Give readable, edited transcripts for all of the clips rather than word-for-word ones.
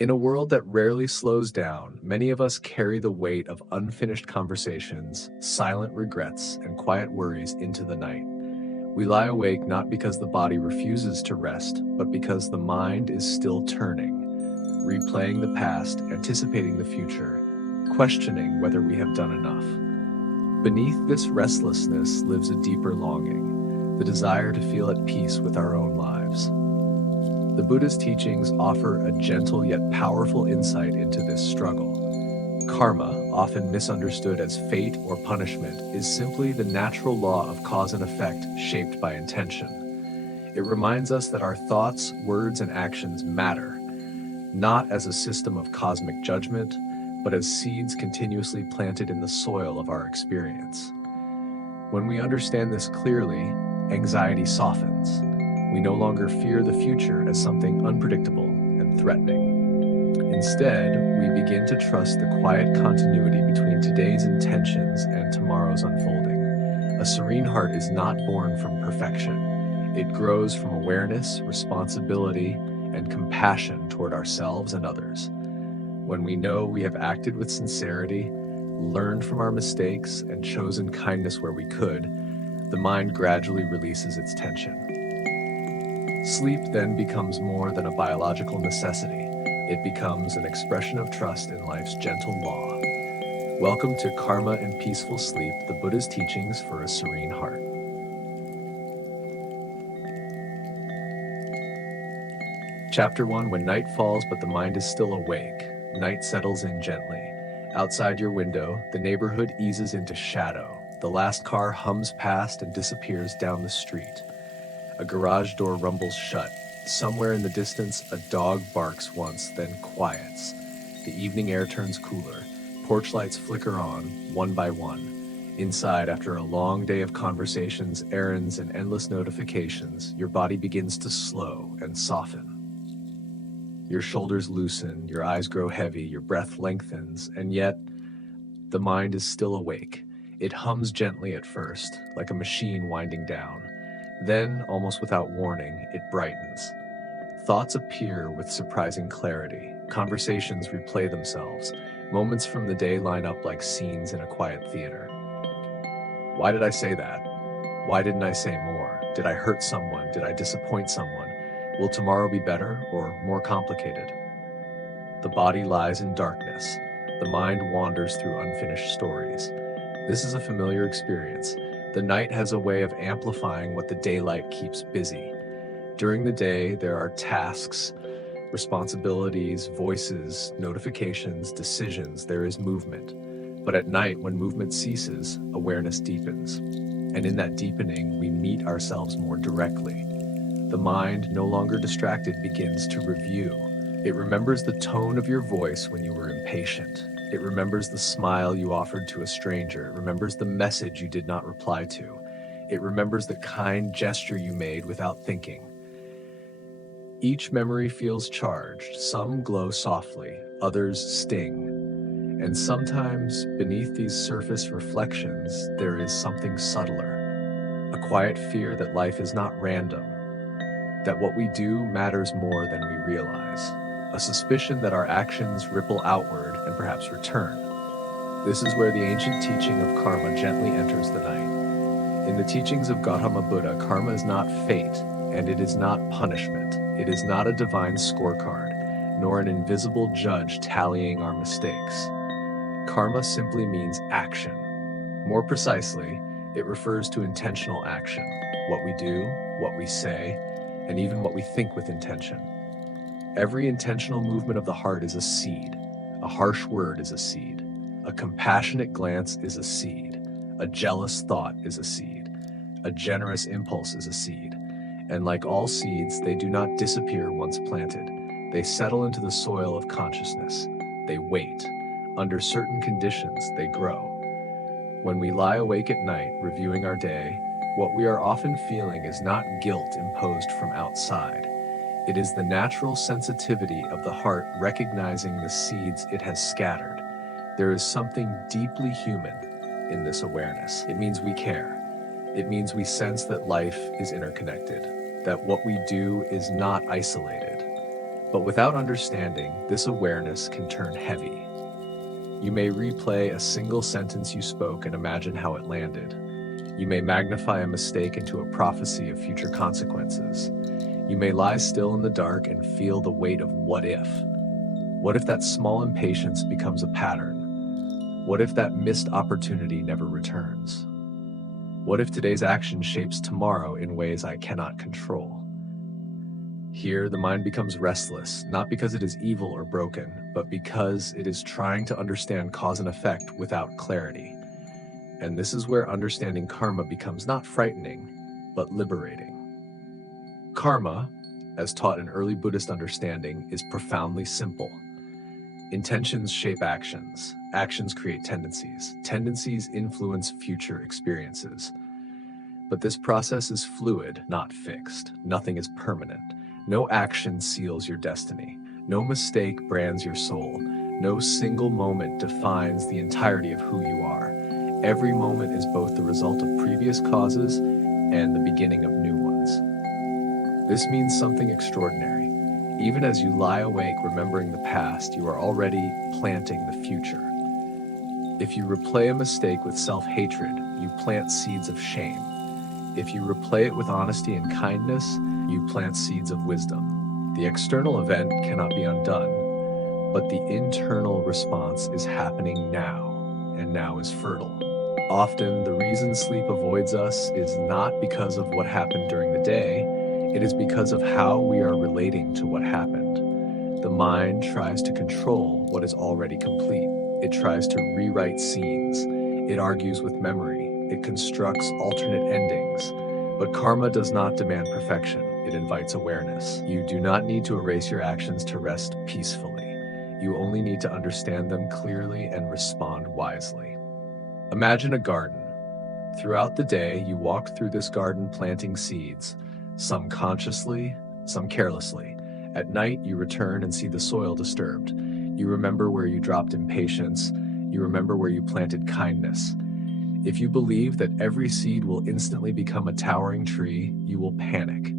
In a world that rarely slows down, many of us carry the weight of unfinished conversations, silent regrets, and quiet worries into the night. We lie awake not because the body refuses to rest, but because the mind is still turning, replaying the past, anticipating the future, questioning whether we have done enough. Beneath this restlessness lives a deeper longing, the desire to feel at peace with our own lives. The Buddha's teachings offer a gentle yet powerful insight into this struggle. Karma, often misunderstood as fate or punishment, is simply the natural law of cause and effect shaped by intention. It reminds us that our thoughts, words, and actions matter, not as a system of cosmic judgment, but as seeds continuously planted in the soil of our experience. When we understand this clearly, anxiety softens. We no longer fear the future as something unpredictable and threatening. Instead, we begin to trust the quiet continuity between today's intentions and tomorrow's unfolding. A serene heart is not born from perfection. It grows from awareness, responsibility, and compassion toward ourselves and others. When we know we have acted with sincerity, learned from our mistakes, and chosen kindness where we could, the mind gradually releases its tension. Sleep then becomes more than a biological necessity. It becomes an expression of trust in life's gentle law. Welcome to Karma and Peaceful Sleep, the Buddha's teachings for a serene heart. Chapter 1. When night falls but the mind is still awake, night settles in gently. Outside your window, the neighborhood eases into shadow. The last car hums past and disappears down the street. A garage door rumbles shut. Somewhere in the distance, a dog barks once, then quiets. The evening air turns cooler. Porch lights flicker on, one by one. Inside, after a long day of conversations, errands, and endless notifications, your body begins to slow and soften. Your shoulders loosen, your eyes grow heavy, your breath lengthens, and yet the mind is still awake. It hums gently at first, like a machine winding down. Then, almost without warning, it brightens. Thoughts appear with surprising clarity. Conversations replay themselves. Moments from the day line up like scenes in a quiet theater. Why did I say that? Why didn't I say more? Did I hurt someone? Did I disappoint someone? Will tomorrow be better or more complicated? The body lies in darkness. The mind wanders through unfinished stories. This is a familiar experience. The night has a way of amplifying what the daylight keeps busy. During the day, there are tasks, responsibilities, voices, notifications, decisions. There is movement. But at night, when movement ceases, awareness deepens. And in that deepening, we meet ourselves more directly. The mind, no longer distracted, begins to review. It remembers the tone of your voice when you were impatient. It remembers the smile you offered to a stranger. It remembers the message you did not reply to. It remembers the kind gesture you made without thinking. Each memory feels charged. Some glow softly, others sting. And sometimes, beneath these surface reflections, there is something subtler. A quiet fear that life is not random, that what we do matters more than we realize. A suspicion that our actions ripple outward and perhaps return. This is where the ancient teaching of karma gently enters the night. In the teachings of Gautama Buddha, karma is not fate, and it is not punishment. It is not a divine scorecard, nor an invisible judge tallying our mistakes. Karma simply means action. More precisely, it refers to intentional action. What we do, what we say, and even what we think with intention. Every intentional movement of the heart is a seed. A harsh word is a seed. A compassionate glance is a seed. A jealous thought is a seed. A generous impulse is a seed. And like all seeds, they do not disappear once planted. They settle into the soil of consciousness. They wait. Under certain conditions, they grow. When we lie awake at night, reviewing our day, what we are often feeling is not guilt imposed from outside. It is the natural sensitivity of the heart recognizing the seeds it has scattered. There is something deeply human in this awareness. It means we care. It means we sense that life is interconnected, that what we do is not isolated. But without understanding, this awareness can turn heavy. You may replay a single sentence you spoke and imagine how it landed. You may magnify a mistake into a prophecy of future consequences. You may lie still in the dark and feel the weight of what if. What if that small impatience becomes a pattern? What if that missed opportunity never returns? What if today's action shapes tomorrow in ways I cannot control? Here, the mind becomes restless, not because it is evil or broken, but because it is trying to understand cause and effect without clarity. And this is where understanding karma becomes not frightening, but liberating. Karma, as taught in early Buddhist understanding, is profoundly simple. Intentions shape actions. Actions create tendencies. Tendencies influence future experiences. But this process is fluid, not fixed. Nothing is permanent. No action seals your destiny. No mistake brands your soul. No single moment defines the entirety of who you are. Every moment is both the result of previous causes and the beginning of new ones. This means something extraordinary. Even as you lie awake remembering the past, you are already planting the future. If you replay a mistake with self-hatred, you plant seeds of shame. If you replay it with honesty and kindness, you plant seeds of wisdom. The external event cannot be undone, but the internal response is happening now, and now is fertile. Often, the reason sleep avoids us is not because of what happened during the day, it is because of how we are relating to what happened. The mind tries to control what is already complete. It tries to rewrite scenes. It argues with memory. It constructs alternate endings. But karma does not demand perfection. It invites awareness. You do not need to erase your actions to rest peacefully. You only need to understand them clearly and respond wisely. Imagine a garden. Throughout the day, you walk through this garden planting seeds, some consciously, some carelessly. At night, you return and see the soil disturbed. You remember where you dropped impatience. You remember where you planted kindness. If you believe that every seed will instantly become a towering tree, you will panic.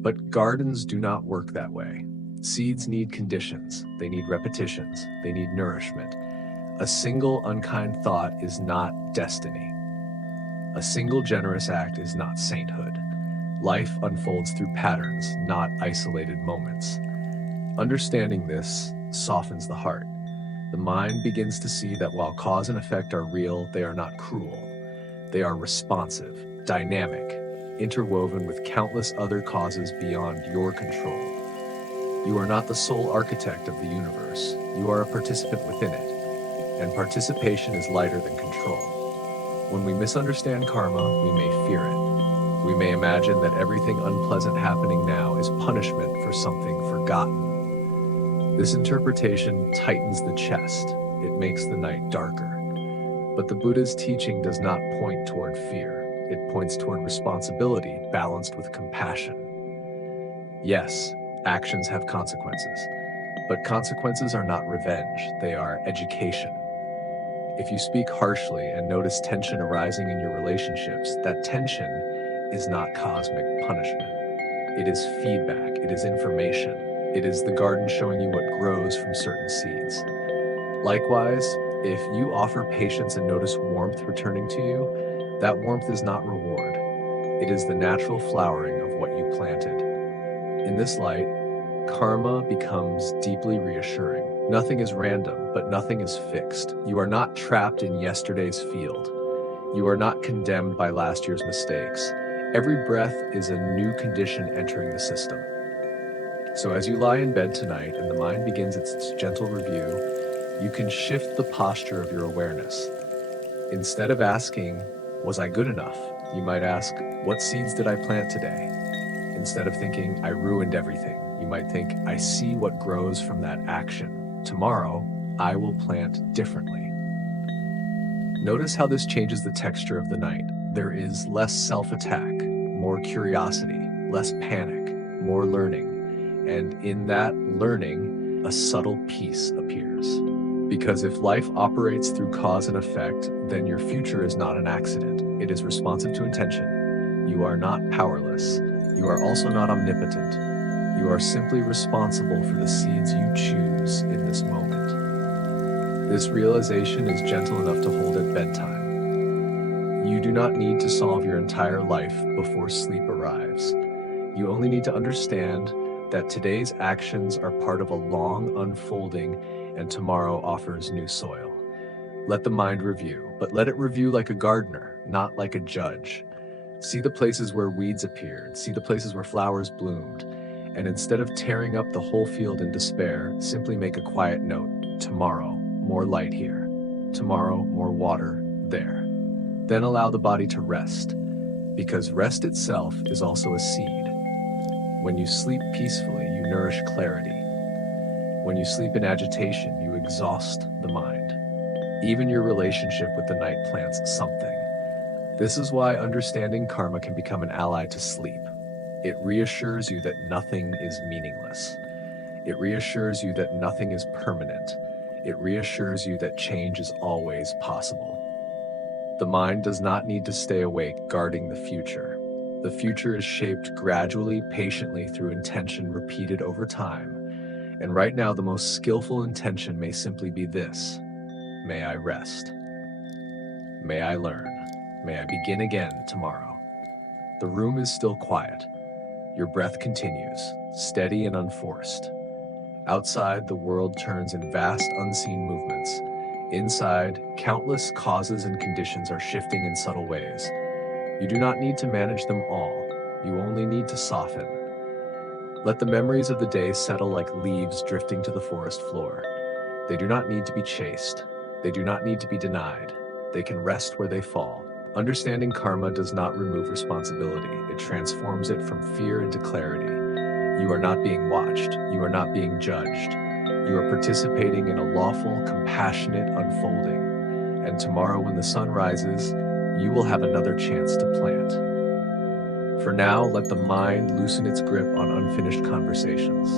But gardens do not work that way. Seeds need conditions. They need repetitions. They need nourishment. A single unkind thought is not destiny. A single generous act is not sainthood. Life unfolds through patterns, not isolated moments. Understanding this softens the heart. The mind begins to see that while cause and effect are real, they are not cruel. They are responsive, dynamic, interwoven with countless other causes beyond your control. You are not the sole architect of the universe. You are a participant within it, and participation is lighter than control. When we misunderstand karma, we may fear it. We may imagine that everything unpleasant happening now is punishment for something forgotten. This interpretation tightens the chest. It makes the night darker. But the Buddha's teaching does not point toward fear. It points toward responsibility balanced with compassion. Yes, actions have consequences, but consequences are not revenge, they are education. If you speak harshly and notice tension arising in your relationships, that tension is not cosmic punishment. It is feedback, it is information. It is the garden showing you what grows from certain seeds. Likewise, if you offer patience and notice warmth returning to you, that warmth is not reward. It is the natural flowering of what you planted. In this light, karma becomes deeply reassuring. Nothing is random, but nothing is fixed. You are not trapped in yesterday's field. You are not condemned by last year's mistakes. Every breath is a new condition entering the system. So as you lie in bed tonight and the mind begins its gentle review, you can shift the posture of your awareness. Instead of asking, was I good enough? You might ask, what seeds did I plant today? Instead of thinking, I ruined everything, you might think, I see what grows from that action. Tomorrow, I will plant differently. Notice how this changes the texture of the night. There is less self-attack, more curiosity, less panic, more learning. And in that learning, a subtle peace appears. Because if life operates through cause and effect, then your future is not an accident. It is responsive to intention. You are not powerless. You are also not omnipotent. You are simply responsible for the seeds you choose in this moment. This realization is gentle enough to hold at bedtime. You do not need to solve your entire life before sleep arrives. You only need to understand that today's actions are part of a long unfolding and tomorrow offers new soil. Let the mind review, but let it review like a gardener, not like a judge. See the places where weeds appeared, see the places where flowers bloomed, and instead of tearing up the whole field in despair, simply make a quiet note. Tomorrow, more light here. Tomorrow, more water there. Then allow the body to rest, because rest itself is also a seed. When you sleep peacefully, you nourish clarity. When you sleep in agitation, you exhaust the mind. Even your relationship with the night plants something. This is why understanding karma can become an ally to sleep. It reassures you that nothing is meaningless. It reassures you that nothing is permanent. It reassures you that change is always possible. The mind does not need to stay awake guarding the future. The future is shaped gradually, patiently through intention repeated over time. And right now, the most skillful intention may simply be this: may I rest. May I learn. May I begin again tomorrow. The room is still quiet. Your breath continues, steady and unforced. Outside, the world turns in vast, unseen movements. Inside, countless causes and conditions are shifting in subtle ways. You do not need to manage them all. You only need to soften. Let the memories of the day settle like leaves drifting to the forest floor. They do not need to be chased. They do not need to be denied. They can rest where they fall. Understanding karma does not remove responsibility. It transforms it from fear into clarity. You are not being watched. You are not being judged. You are participating in a lawful, compassionate unfolding. And tomorrow when the sun rises, you will have another chance to plant. For now, let the mind loosen its grip on unfinished conversations.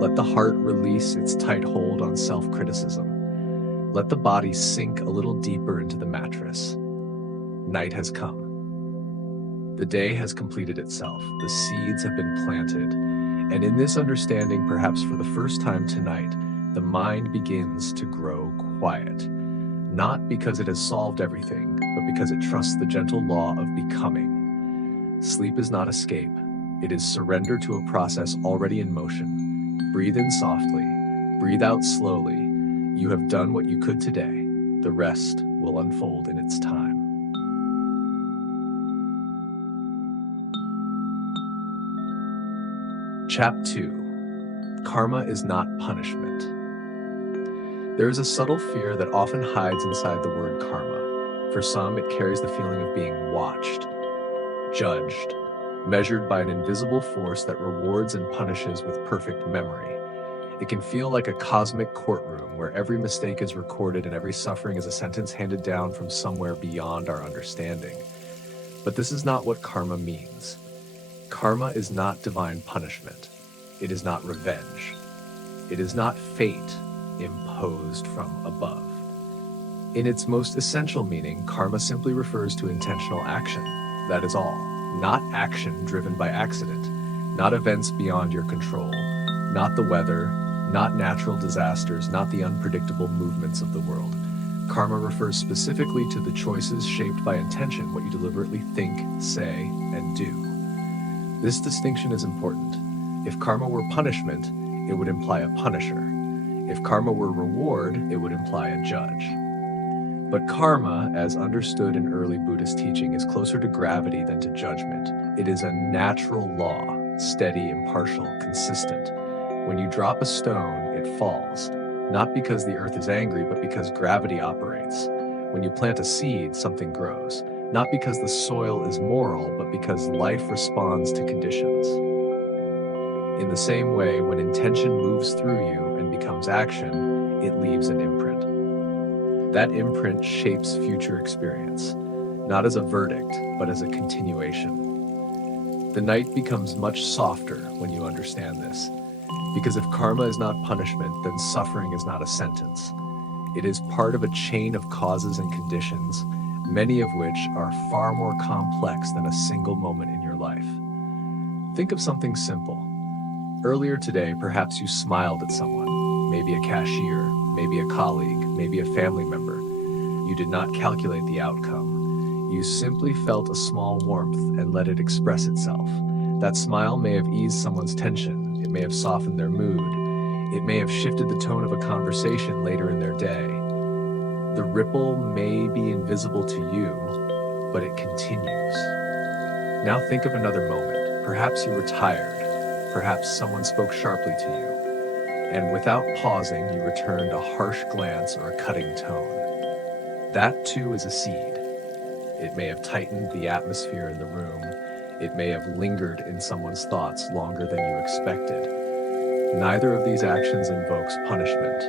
Let the heart release its tight hold on self-criticism. Let the body sink a little deeper into the mattress. Night has come. The day has completed itself. The seeds have been planted. And in this understanding, perhaps for the first time tonight, the mind begins to grow quiet. Not because it has solved everything, but because it trusts the gentle law of becoming. Sleep is not escape. It is surrender to a process already in motion. Breathe in softly. Breathe out slowly. You have done what you could today. The rest will unfold in its time. Chapter 2. Karma is not punishment. There is a subtle fear that often hides inside the word karma. For some, it carries the feeling of being watched, judged, measured by an invisible force that rewards and punishes with perfect memory. It can feel like a cosmic courtroom where every mistake is recorded and every suffering is a sentence handed down from somewhere beyond our understanding. But this is not what karma means. Karma is not divine punishment. It is not revenge. It is not fate imposed from above. In its most essential meaning, karma simply refers to intentional action. That is all. Not action driven by accident. Not events beyond your control. Not the weather. Not natural disasters. Not the unpredictable movements of the world. Karma refers specifically to the choices shaped by intention, what you deliberately think, say, and do. This distinction is important. If karma were punishment, it would imply a punisher. If karma were reward, it would imply a judge. But karma, as understood in early Buddhist teaching, is closer to gravity than to judgment. It is a natural law, steady, impartial, consistent. When you drop a stone, it falls, not because the earth is angry, but because gravity operates. When you plant a seed, something grows, not because the soil is moral, but because life responds to conditions. In the same way, when intention moves through you and becomes action, it leaves an imprint. That imprint shapes future experience, not as a verdict, but as a continuation. The night becomes much softer when you understand this, because if karma is not punishment, then suffering is not a sentence. It is part of a chain of causes and conditions, many of which are far more complex than a single moment in your life. Think of something simple. Earlier today, perhaps you smiled at someone, maybe a cashier, maybe a colleague, maybe a family member. You did not calculate the outcome. You simply felt a small warmth and let it express itself. That smile may have eased someone's tension. It may have softened their mood. It may have shifted the tone of a conversation later in their day. The ripple may be invisible to you, but it continues. Now think of another moment. Perhaps you were tired. Perhaps someone spoke sharply to you. And without pausing, you returned a harsh glance or a cutting tone. That too is a seed. It may have tightened the atmosphere in the room. It may have lingered in someone's thoughts longer than you expected. Neither of these actions invokes punishment.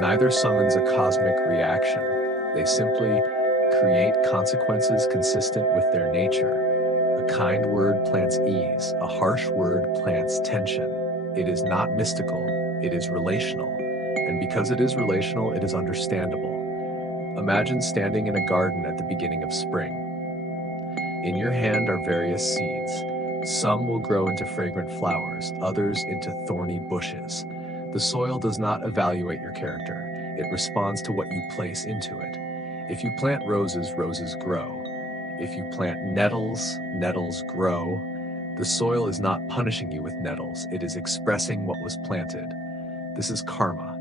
Neither summons a cosmic reaction. They simply create consequences consistent with their nature. A kind word plants ease. A harsh word plants tension. It is not mystical. It is relational. And because it is relational, it is understandable. Imagine standing in a garden at the beginning of spring. In your hand are various seeds. Some will grow into fragrant flowers, others into thorny bushes. The soil does not evaluate your character. It responds to what you place into it. If you plant roses, roses grow. If you plant nettles, nettles grow. The soil is not punishing you with nettles. It is expressing what was planted. This is karma.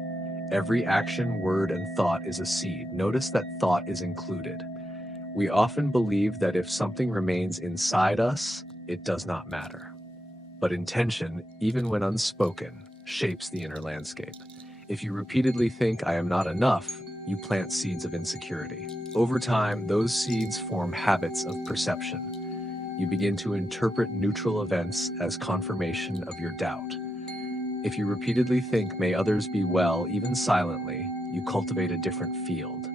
Every action, word, and thought is a seed. Notice that thought is included. We often believe that if something remains inside us, it does not matter. But intention, even when unspoken, shapes the inner landscape. If you repeatedly think, "I am not enough," you plant seeds of insecurity. Over time, those seeds form habits of perception. You begin to interpret neutral events as confirmation of your doubt. If you repeatedly think, "May others be well," even silently, you cultivate a different field.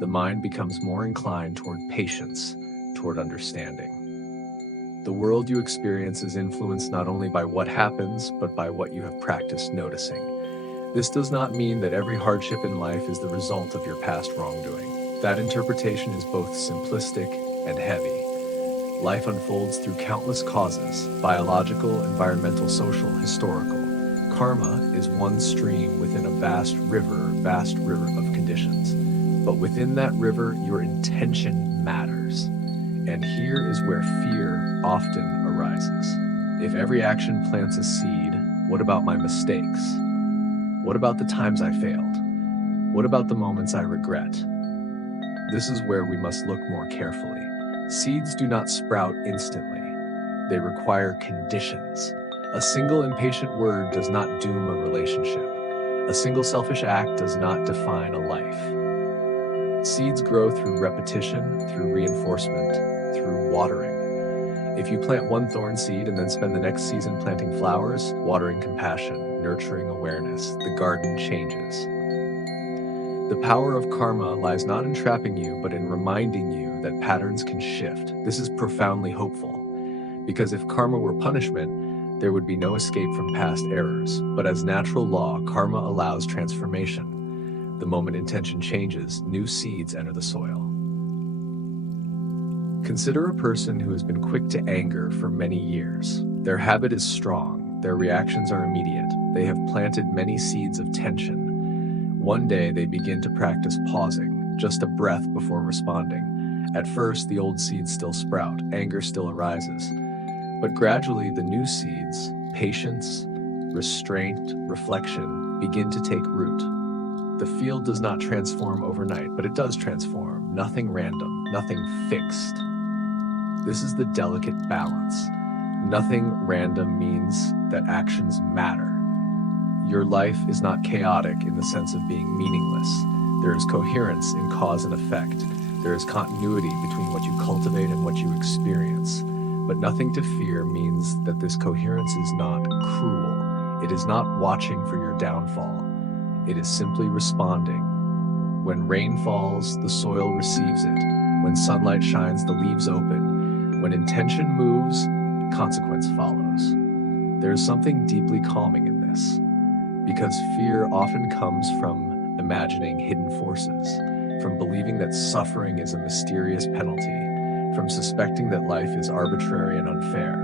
The mind becomes more inclined toward patience, toward understanding. The world you experience is influenced not only by what happens, but by what you have practiced noticing. This does not mean that every hardship in life is the result of your past wrongdoing. That interpretation is both simplistic and heavy. Life unfolds through countless causes: biological, environmental, social, historical. Karma is one stream within a vast river of conditions. But within that river, your intention matters. And here is where fear often arises. If every action plants a seed, what about my mistakes? What about the times I failed? What about the moments I regret? This is where we must look more carefully. Seeds do not sprout instantly. They require conditions. A single impatient word does not doom a relationship. A single selfish act does not define a life. Seeds grow through repetition, through reinforcement, through watering. If you plant one thorn seed and then spend the next season planting flowers, watering compassion, nurturing awareness, the garden changes. The power of karma lies not in trapping you, but in reminding you that patterns can shift. This is profoundly hopeful, because if karma were punishment, there would be no escape from past errors. But as natural law, karma allows transformation. The moment intention changes, new seeds enter the soil. Consider a person who has been quick to anger for many years. Their habit is strong. Their reactions are immediate. They have planted many seeds of tension. One day they begin to practice pausing, just a breath before responding. At first, the old seeds still sprout, anger still arises. But gradually, the new seeds, patience, restraint, reflection, begin to take root. The field does not transform overnight, but it does transform. Nothing random, nothing fixed. This is the delicate balance. Nothing random means that actions matter. Your life is not chaotic in the sense of being meaningless. There is coherence in cause and effect. There is continuity between what you cultivate and what you experience. But nothing to fear means that this coherence is not cruel. It is not watching for your downfall. It is simply responding. When rain falls, the soil receives it. When sunlight shines, the leaves open. When intention moves, consequence follows. There is something deeply calming in this, because fear often comes from imagining hidden forces, from believing that suffering is a mysterious penalty, from suspecting that life is arbitrary and unfair.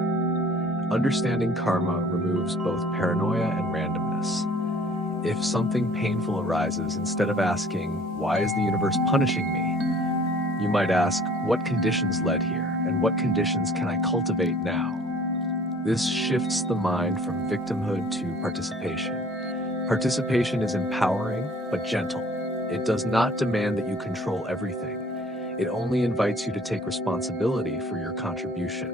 Understanding karma removes both paranoia and randomness. If something painful arises, instead of asking, "Why is the universe punishing me?" you might ask, "What conditions led here, and what conditions can I cultivate now?" This shifts the mind from victimhood to participation. Participation is empowering, but gentle. It does not demand that you control everything. It only invites you to take responsibility for your contribution.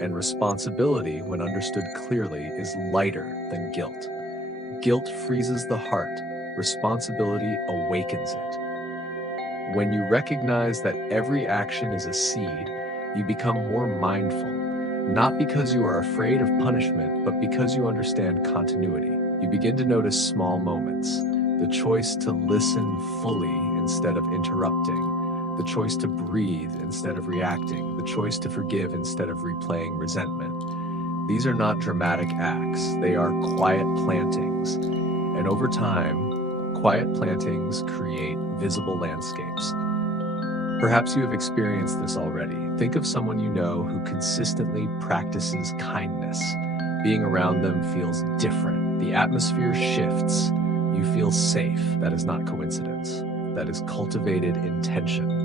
And responsibility, when understood clearly, is lighter than guilt. Guilt freezes the heart. Responsibility awakens it. When you recognize that every action is a seed, you become more mindful, not because you are afraid of punishment, but because you understand continuity. You begin to notice small moments, the choice to listen fully instead of interrupting, the choice to breathe instead of reacting, the choice to forgive instead of replaying resentment. These are not dramatic acts, they are quiet plantings. And over time, quiet plantings create visible landscapes. Perhaps you have experienced this already. Think of someone you know who consistently practices kindness. Being around them feels different. The atmosphere shifts. You feel safe. That is not coincidence. That is cultivated intention.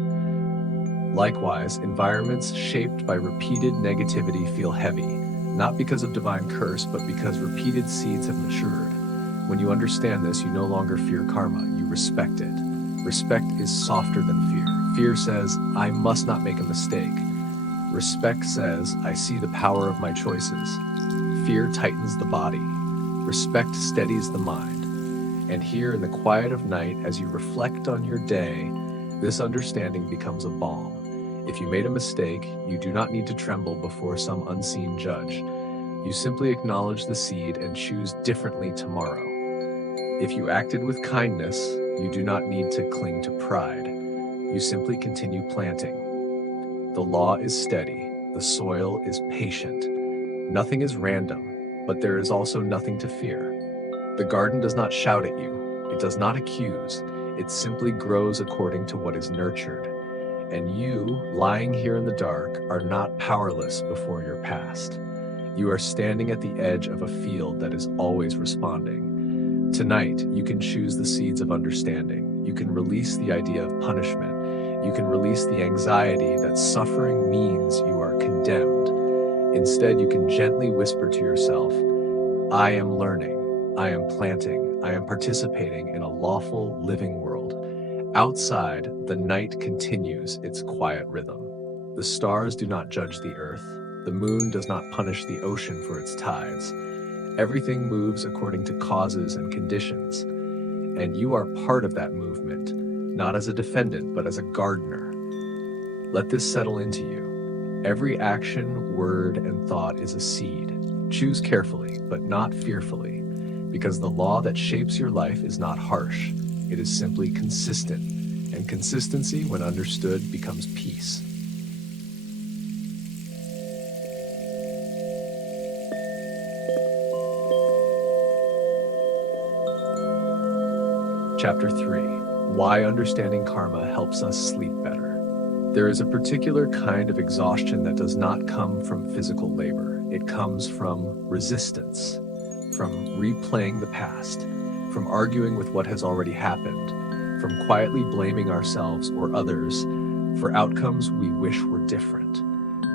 Likewise, environments shaped by repeated negativity feel heavy, not because of divine curse, but because repeated seeds have matured. When you understand this, you no longer fear karma, you respect it. Respect is softer than fear. Fear says, "I must not make a mistake." Respect says, "I see the power of my choices." Fear tightens the body. Respect steadies the mind. And here in the quiet of night, as you reflect on your day, this understanding becomes a balm. If you made a mistake, you do not need to tremble before some unseen judge. You simply acknowledge the seed and choose differently tomorrow. If you acted with kindness, you do not need to cling to pride. You simply continue planting. The law is steady. The soil is patient. Nothing is random, but there is also nothing to fear. The garden does not shout at you. It does not accuse. It simply grows according to what is nurtured. And you, lying here in the dark, are not powerless before your past. You are standing at the edge of a field that is always responding. Tonight, you can choose the seeds of understanding. You can release the idea of punishment. You can release the anxiety that suffering means you are condemned. Instead, you can gently whisper to yourself, "I am learning, I am planting, I am participating in a lawful living world." Outside, the night continues its quiet rhythm. The stars do not judge the earth. The moon does not punish the ocean for its tides. Everything moves according to causes and conditions. And you are part of that movement, not as a defendant, but as a gardener. Let this settle into you. Every action, word, and thought is a seed. Choose carefully, but not fearfully, because the law that shapes your life is not harsh. It is simply consistent, and consistency, when understood, becomes peace. Chapter 3: Why Understanding Karma Helps Us Sleep Better. There is a particular kind of exhaustion that does not come from physical labor. It comes from resistance, from replaying the past, from arguing with what has already happened, from quietly blaming ourselves or others for outcomes we wish were different.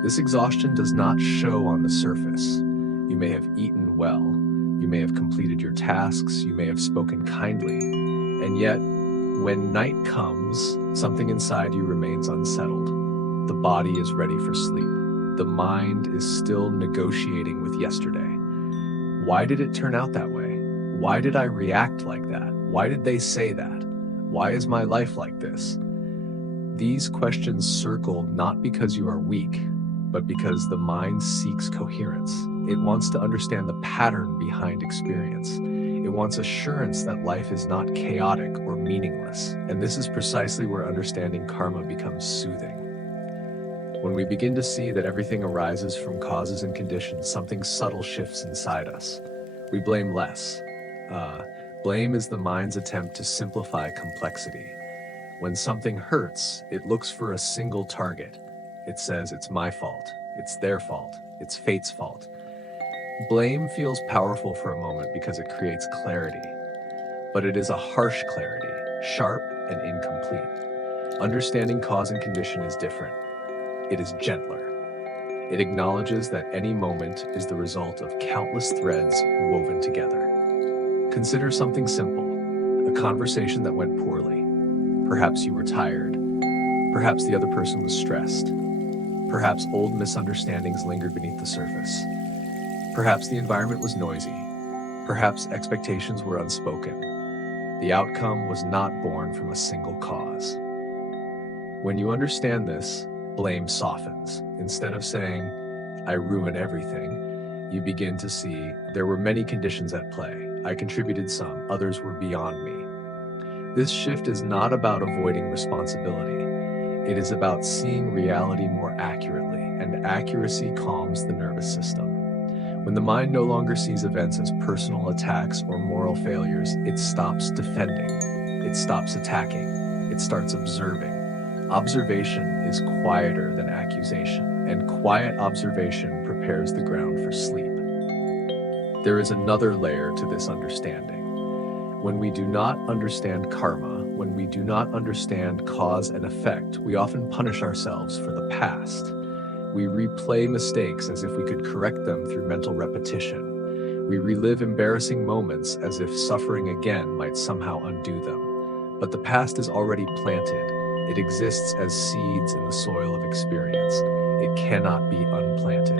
This exhaustion does not show on the surface. You may have eaten well, you may have completed your tasks, you may have spoken kindly, and yet, when night comes, something inside you remains unsettled. The body is ready for sleep. The mind is still negotiating with yesterday. Why did it turn out that way? Why did I react like that? Why did they say that? Why is my life like this? These questions circle not because you are weak, but because the mind seeks coherence. It wants to understand the pattern behind experience. It wants assurance that life is not chaotic or meaningless. And this is precisely where understanding karma becomes soothing. When we begin to see that everything arises from causes and conditions, something subtle shifts inside us. We blame less. Blame is the mind's attempt to simplify complexity. When something hurts, it looks for a single target. It says, "It's my fault, it's their fault, it's fate's fault." Blame feels powerful for a moment because it creates clarity, but it is a harsh clarity, sharp and incomplete. Understanding cause and condition is different. It is gentler. It acknowledges that any moment is the result of countless threads woven together. Consider something simple, a conversation that went poorly. Perhaps you were tired. Perhaps the other person was stressed. Perhaps old misunderstandings lingered beneath the surface. Perhaps the environment was noisy. Perhaps expectations were unspoken. The outcome was not born from a single cause. When you understand this, blame softens. Instead of saying, I ruin everything, you begin to see there were many conditions at play. I contributed some, others were beyond me. This shift is not about avoiding responsibility. It is about seeing reality more accurately, and accuracy calms the nervous system. When the mind no longer sees events as personal attacks or moral failures, it stops defending. It stops attacking. It starts observing. Observation is quieter than accusation, and quiet observation prepares the ground for sleep. There is another layer to this understanding. When we do not understand karma, when we do not understand cause and effect, we often punish ourselves for the past. We replay mistakes as if we could correct them through mental repetition. We relive embarrassing moments as if suffering again might somehow undo them. But the past is already planted. It exists as seeds in the soil of experience. It cannot be unplanted.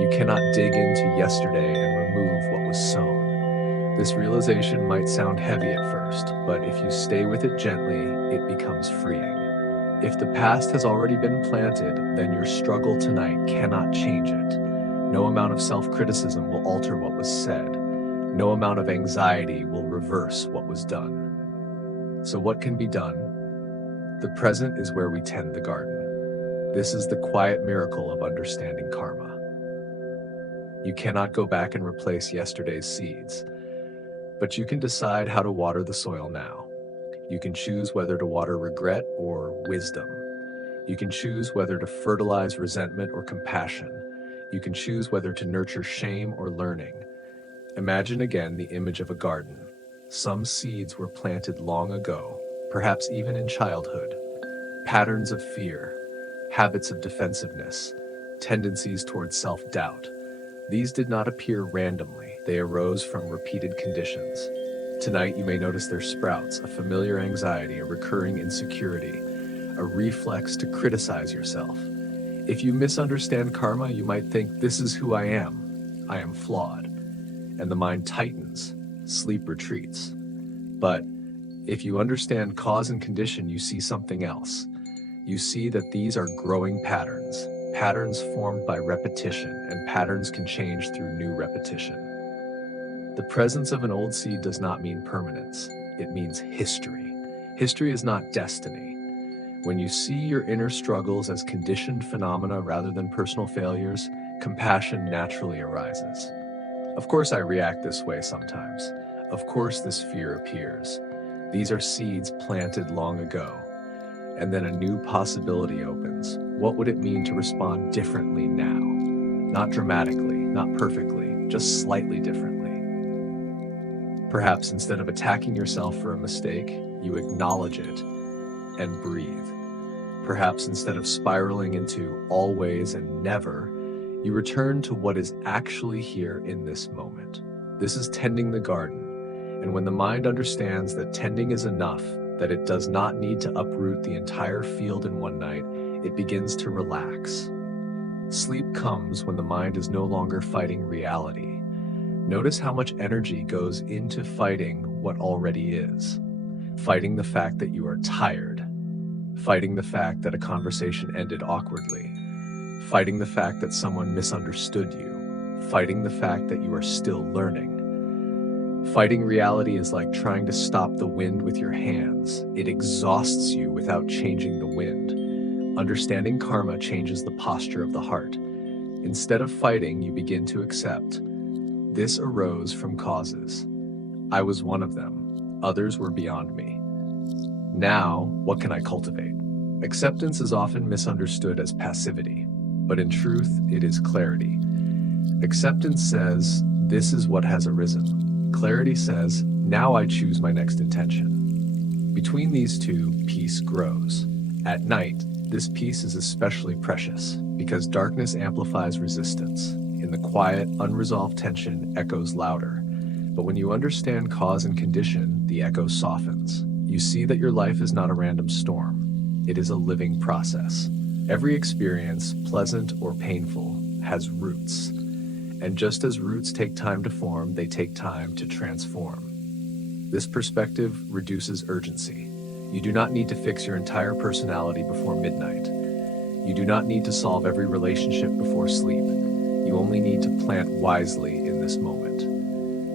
You cannot dig into yesterday and remove what was sown. This realization might sound heavy at first, but if you stay with it gently, it becomes freeing. If the past has already been planted, then your struggle tonight cannot change it. No amount of self-criticism will alter what was said. No amount of anxiety will reverse what was done. So what can be done? The present is where we tend the garden. This is the quiet miracle of understanding karma. You cannot go back and replace yesterday's seeds, but you can decide how to water the soil now. You can choose whether to water regret or wisdom. You can choose whether to fertilize resentment or compassion. You can choose whether to nurture shame or learning. Imagine again the image of a garden. Some seeds were planted long ago, perhaps even in childhood. Patterns of fear, habits of defensiveness, tendencies towards self-doubt. These did not appear randomly. They arose from repeated conditions. Tonight you may notice their sprouts, a familiar anxiety, a recurring insecurity, a reflex to criticize yourself. If you misunderstand karma, you might think, this is who I am flawed. And the mind tightens, sleep retreats. But if you understand cause and condition, you see something else. You see that these are growing patterns, patterns formed by repetition, and patterns can change through new repetition. The presence of an old seed does not mean permanence. It means history. History is not destiny. When you see your inner struggles as conditioned phenomena rather than personal failures, compassion naturally arises. Of course I react this way sometimes. Of course this fear appears. These are seeds planted long ago. And then a new possibility opens. What would it mean to respond differently now? Not dramatically, not perfectly, just slightly differently. Perhaps instead of attacking yourself for a mistake, you acknowledge it and breathe. Perhaps instead of spiraling into always and never, you return to what is actually here in this moment. This is tending the garden. And when the mind understands that tending is enough, that it does not need to uproot the entire field in one night, it begins to relax. Sleep comes when the mind is no longer fighting reality. Notice how much energy goes into fighting what already is. Fighting the fact that you are tired. Fighting the fact that a conversation ended awkwardly. Fighting the fact that someone misunderstood you. Fighting the fact that you are still learning. Fighting reality is like trying to stop the wind with your hands. It exhausts you without changing the wind. Understanding karma changes the posture of the heart. Instead of fighting, you begin to accept. This arose from causes. I was one of them. Others were beyond me. Now, what can I cultivate? Acceptance is often misunderstood as passivity, but in truth, it is clarity. Acceptance says, this is what has arisen. Clarity says, now I choose my next intention. Between these two, peace grows. At night, this peace is especially precious because darkness amplifies resistance. In the quiet, unresolved tension echoes louder. But when you understand cause and condition, the echo softens. You see that your life is not a random storm. It is a living process. Every experience, pleasant or painful, has roots. And just as roots take time to form, they take time to transform. This perspective reduces urgency. You do not need to fix your entire personality before midnight. You do not need to solve every relationship before sleep. You only need to plant wisely in this moment.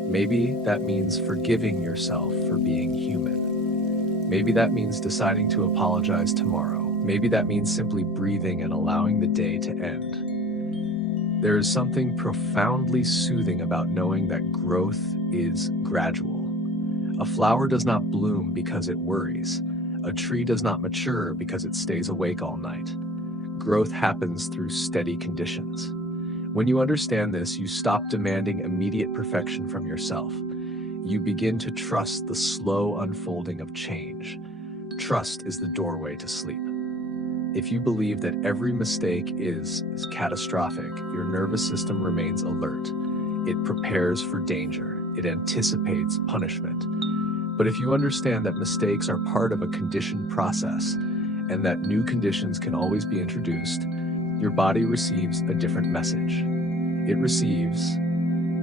Maybe that means forgiving yourself for being human. Maybe that means deciding to apologize tomorrow. Maybe that means simply breathing and allowing the day to end. There is something profoundly soothing about knowing that growth is gradual. A flower does not bloom because it worries. A tree does not mature because it stays awake all night. Growth happens through steady conditions. When you understand this, you stop demanding immediate perfection from yourself. You begin to trust the slow unfolding of change. Trust is the doorway to sleep. If you believe that every mistake is catastrophic, your nervous system remains alert. It prepares for danger. It anticipates punishment. But if you understand that mistakes are part of a conditioned process and that new conditions can always be introduced, your body receives a different message. It receives,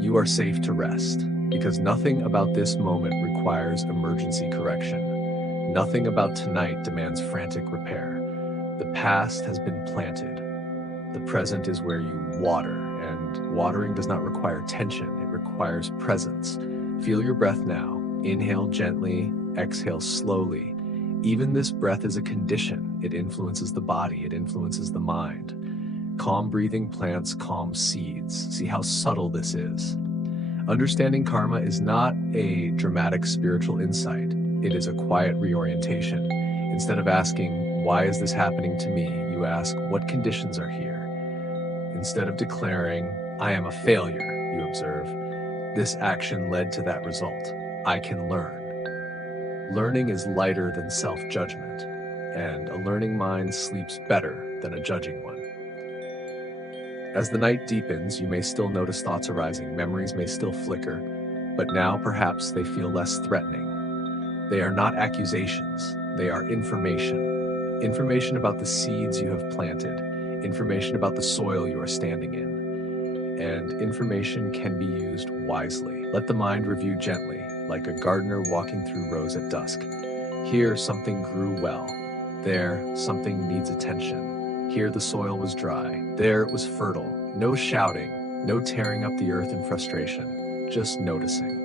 you are safe to rest, because nothing about this moment requires emergency correction. Nothing about tonight demands frantic repair. The past has been planted. The present is where you water, and watering does not require tension, it requires presence. Feel your breath now. Inhale gently, exhale slowly. Even this breath is a condition. It influences the body, it influences the mind. Calm breathing plants calm seeds. See how subtle this is. Understanding karma is not a dramatic spiritual insight. It is a quiet reorientation. Instead of asking, why is this happening to me? You ask, what conditions are here? Instead of declaring, I am a failure, you observe, this action led to that result. I can learn. Learning is lighter than self-judgment, and a learning mind sleeps better than a judging one. As the night deepens, you may still notice thoughts arising, memories may still flicker, but now perhaps they feel less threatening. They are not accusations, they are information. Information about the seeds you have planted, information about the soil you are standing in, and information can be used wisely. Let the mind review gently, like a gardener walking through rows at dusk. Here, something grew well. There, something needs attention. Here, the soil was dry. There, it was fertile. No shouting, no tearing up the earth in frustration, just noticing.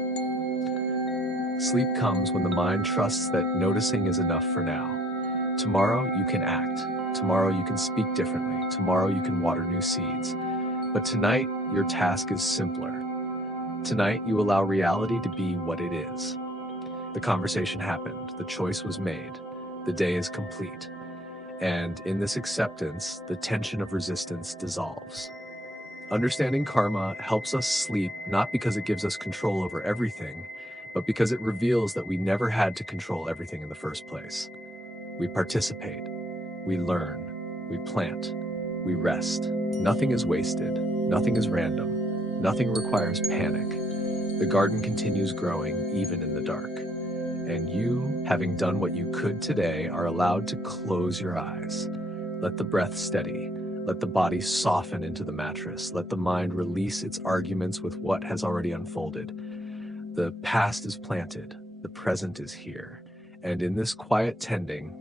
Sleep comes when the mind trusts that noticing is enough for now. Tomorrow, you can act. Tomorrow, you can speak differently. Tomorrow, you can water new seeds. But tonight, your task is simpler. Tonight, you allow reality to be what it is. The conversation happened. The choice was made. The day is complete. And in this acceptance, the tension of resistance dissolves. Understanding karma helps us sleep not because it gives us control over everything, but because it reveals that we never had to control everything in the first place. We participate, we learn, we plant, we rest. Nothing is wasted, nothing is random, nothing requires panic. The garden continues growing even in the dark. And you, having done what you could today, are allowed to close your eyes. Let the breath steady. Let the body soften into the mattress. Let the mind release its arguments with what has already unfolded. The past is planted. The present is here. And in this quiet tending,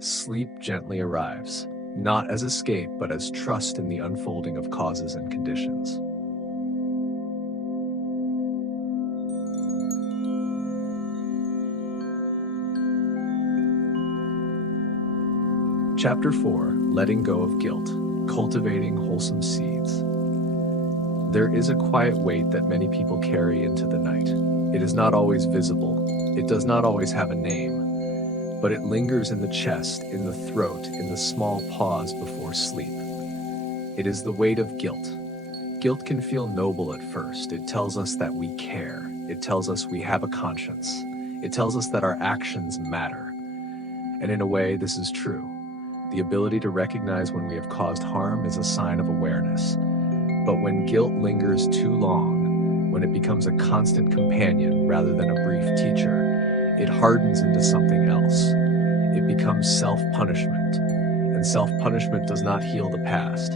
sleep gently arrives, not as escape, but as trust in the unfolding of causes and conditions. Chapter 4, Letting Go of Guilt, Cultivating Wholesome Seeds. There is a quiet weight that many people carry into the night. It is not always visible. It does not always have a name, but it lingers in the chest, in the throat, in the small pause before sleep. It is the weight of guilt. Guilt can feel noble at first. It tells us that we care. It tells us we have a conscience. It tells us that our actions matter. And in a way, this is true. The ability to recognize when we have caused harm is a sign of awareness. But when guilt lingers too long, when it becomes a constant companion rather than a brief teacher, it hardens into something else. It becomes self-punishment. And self-punishment does not heal the past.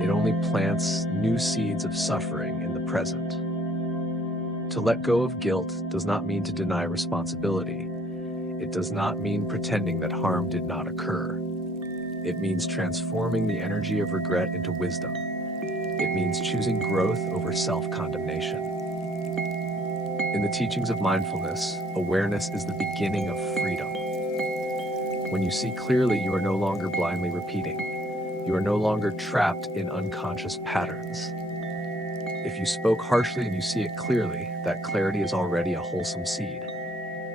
It only plants new seeds of suffering in the present. To let go of guilt does not mean to deny responsibility. It does not mean pretending that harm did not occur. It means transforming the energy of regret into wisdom. It means choosing growth over self-condemnation. In the teachings of mindfulness, awareness is the beginning of freedom. When you see clearly, you are no longer blindly repeating. You are no longer trapped in unconscious patterns. If you spoke harshly and you see it clearly, that clarity is already a wholesome seed.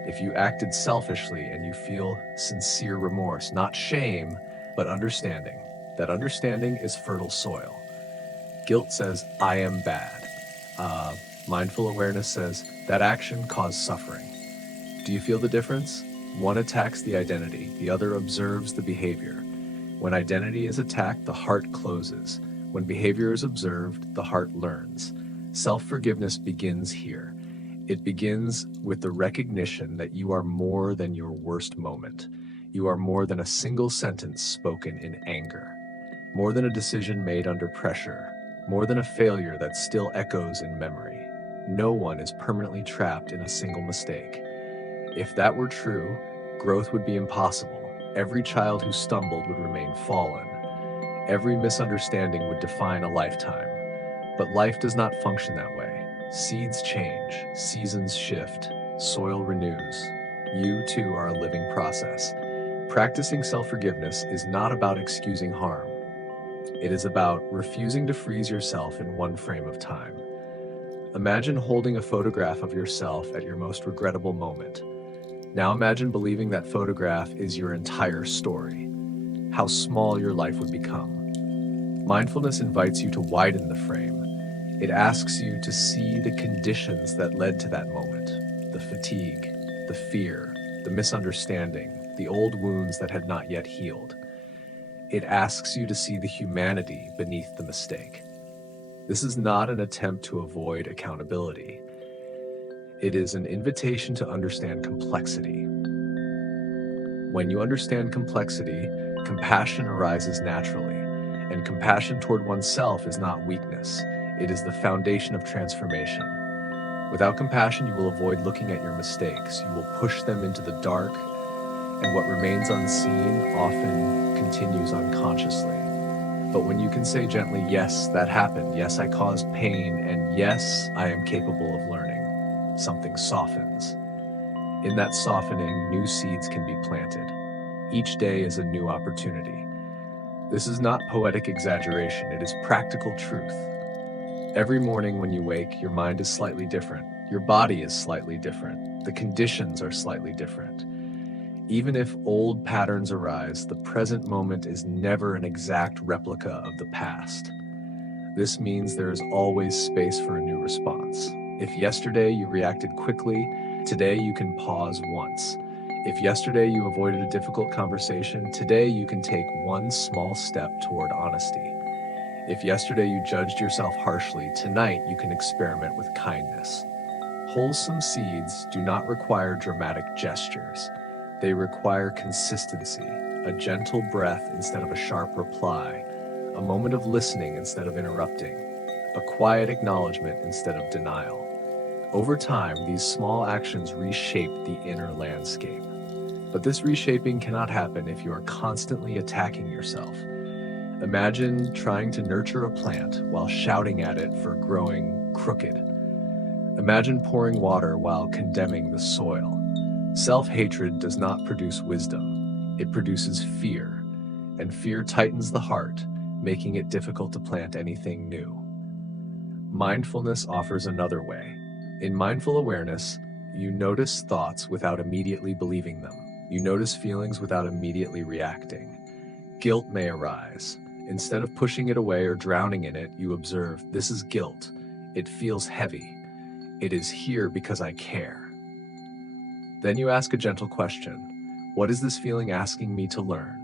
If you acted selfishly and you feel sincere remorse, not shame, but understanding, that understanding is fertile soil. Guilt says, I am bad. Mindful awareness says, that action caused suffering. Do you feel the difference? One attacks the identity, the other observes the behavior. When identity is attacked, the heart closes. When behavior is observed, the heart learns. Self-forgiveness begins here. It begins with the recognition that you are more than your worst moment. You are more than a single sentence spoken in anger, more than a decision made under pressure, more than a failure that still echoes in memory. No one is permanently trapped in a single mistake. If that were true, growth would be impossible. Every child who stumbled would remain fallen. Every misunderstanding would define a lifetime. But life does not function that way. Seeds change, seasons shift, soil renews. You too are a living process. Practicing self-forgiveness is not about excusing harm. It is about refusing to freeze yourself in one frame of time. Imagine holding a photograph of yourself at your most regrettable moment. Now imagine believing that photograph is your entire story. How small your life would become. Mindfulness invites you to widen the frame. It asks you to see the conditions that led to that moment, the fatigue, the fear, the misunderstanding, the old wounds that had not yet healed. It asks you to see the humanity beneath the mistake. This is not an attempt to avoid accountability. It is an invitation to understand complexity. When you understand complexity, compassion arises naturally, and compassion toward oneself is not weakness. It is the foundation of transformation. Without compassion, you will avoid looking at your mistakes. You will push them into the dark, and what remains unseen often continues unconsciously. But when you can say gently, yes, that happened, yes, I caused pain, and yes, I am capable of learning, something softens. In that softening, new seeds can be planted. Each day is a new opportunity. This is not poetic exaggeration, it is practical truth. Every morning when you wake, your mind is slightly different. Your body is slightly different. The conditions are slightly different. Even if old patterns arise, the present moment is never an exact replica of the past. This means there is always space for a new response. If yesterday you reacted quickly, today you can pause once. If yesterday you avoided a difficult conversation, today you can take one small step toward honesty. If yesterday you judged yourself harshly, tonight you can experiment with kindness. Wholesome seeds do not require dramatic gestures. They require consistency, a gentle breath instead of a sharp reply, a moment of listening instead of interrupting, a quiet acknowledgement instead of denial. Over time, these small actions reshape the inner landscape. But this reshaping cannot happen if you are constantly attacking yourself. Imagine trying to nurture a plant while shouting at it for growing crooked. Imagine pouring water while condemning the soil. Self-hatred does not produce wisdom. It produces fear, and fear tightens the heart, making it difficult to plant anything new. Mindfulness offers another way. In mindful awareness, you notice thoughts without immediately believing them. You notice feelings without immediately reacting. Guilt may arise. Instead of pushing it away or drowning in it, you observe, this is guilt. It feels heavy. It is here because I care. Then you ask a gentle question. What is this feeling asking me to learn?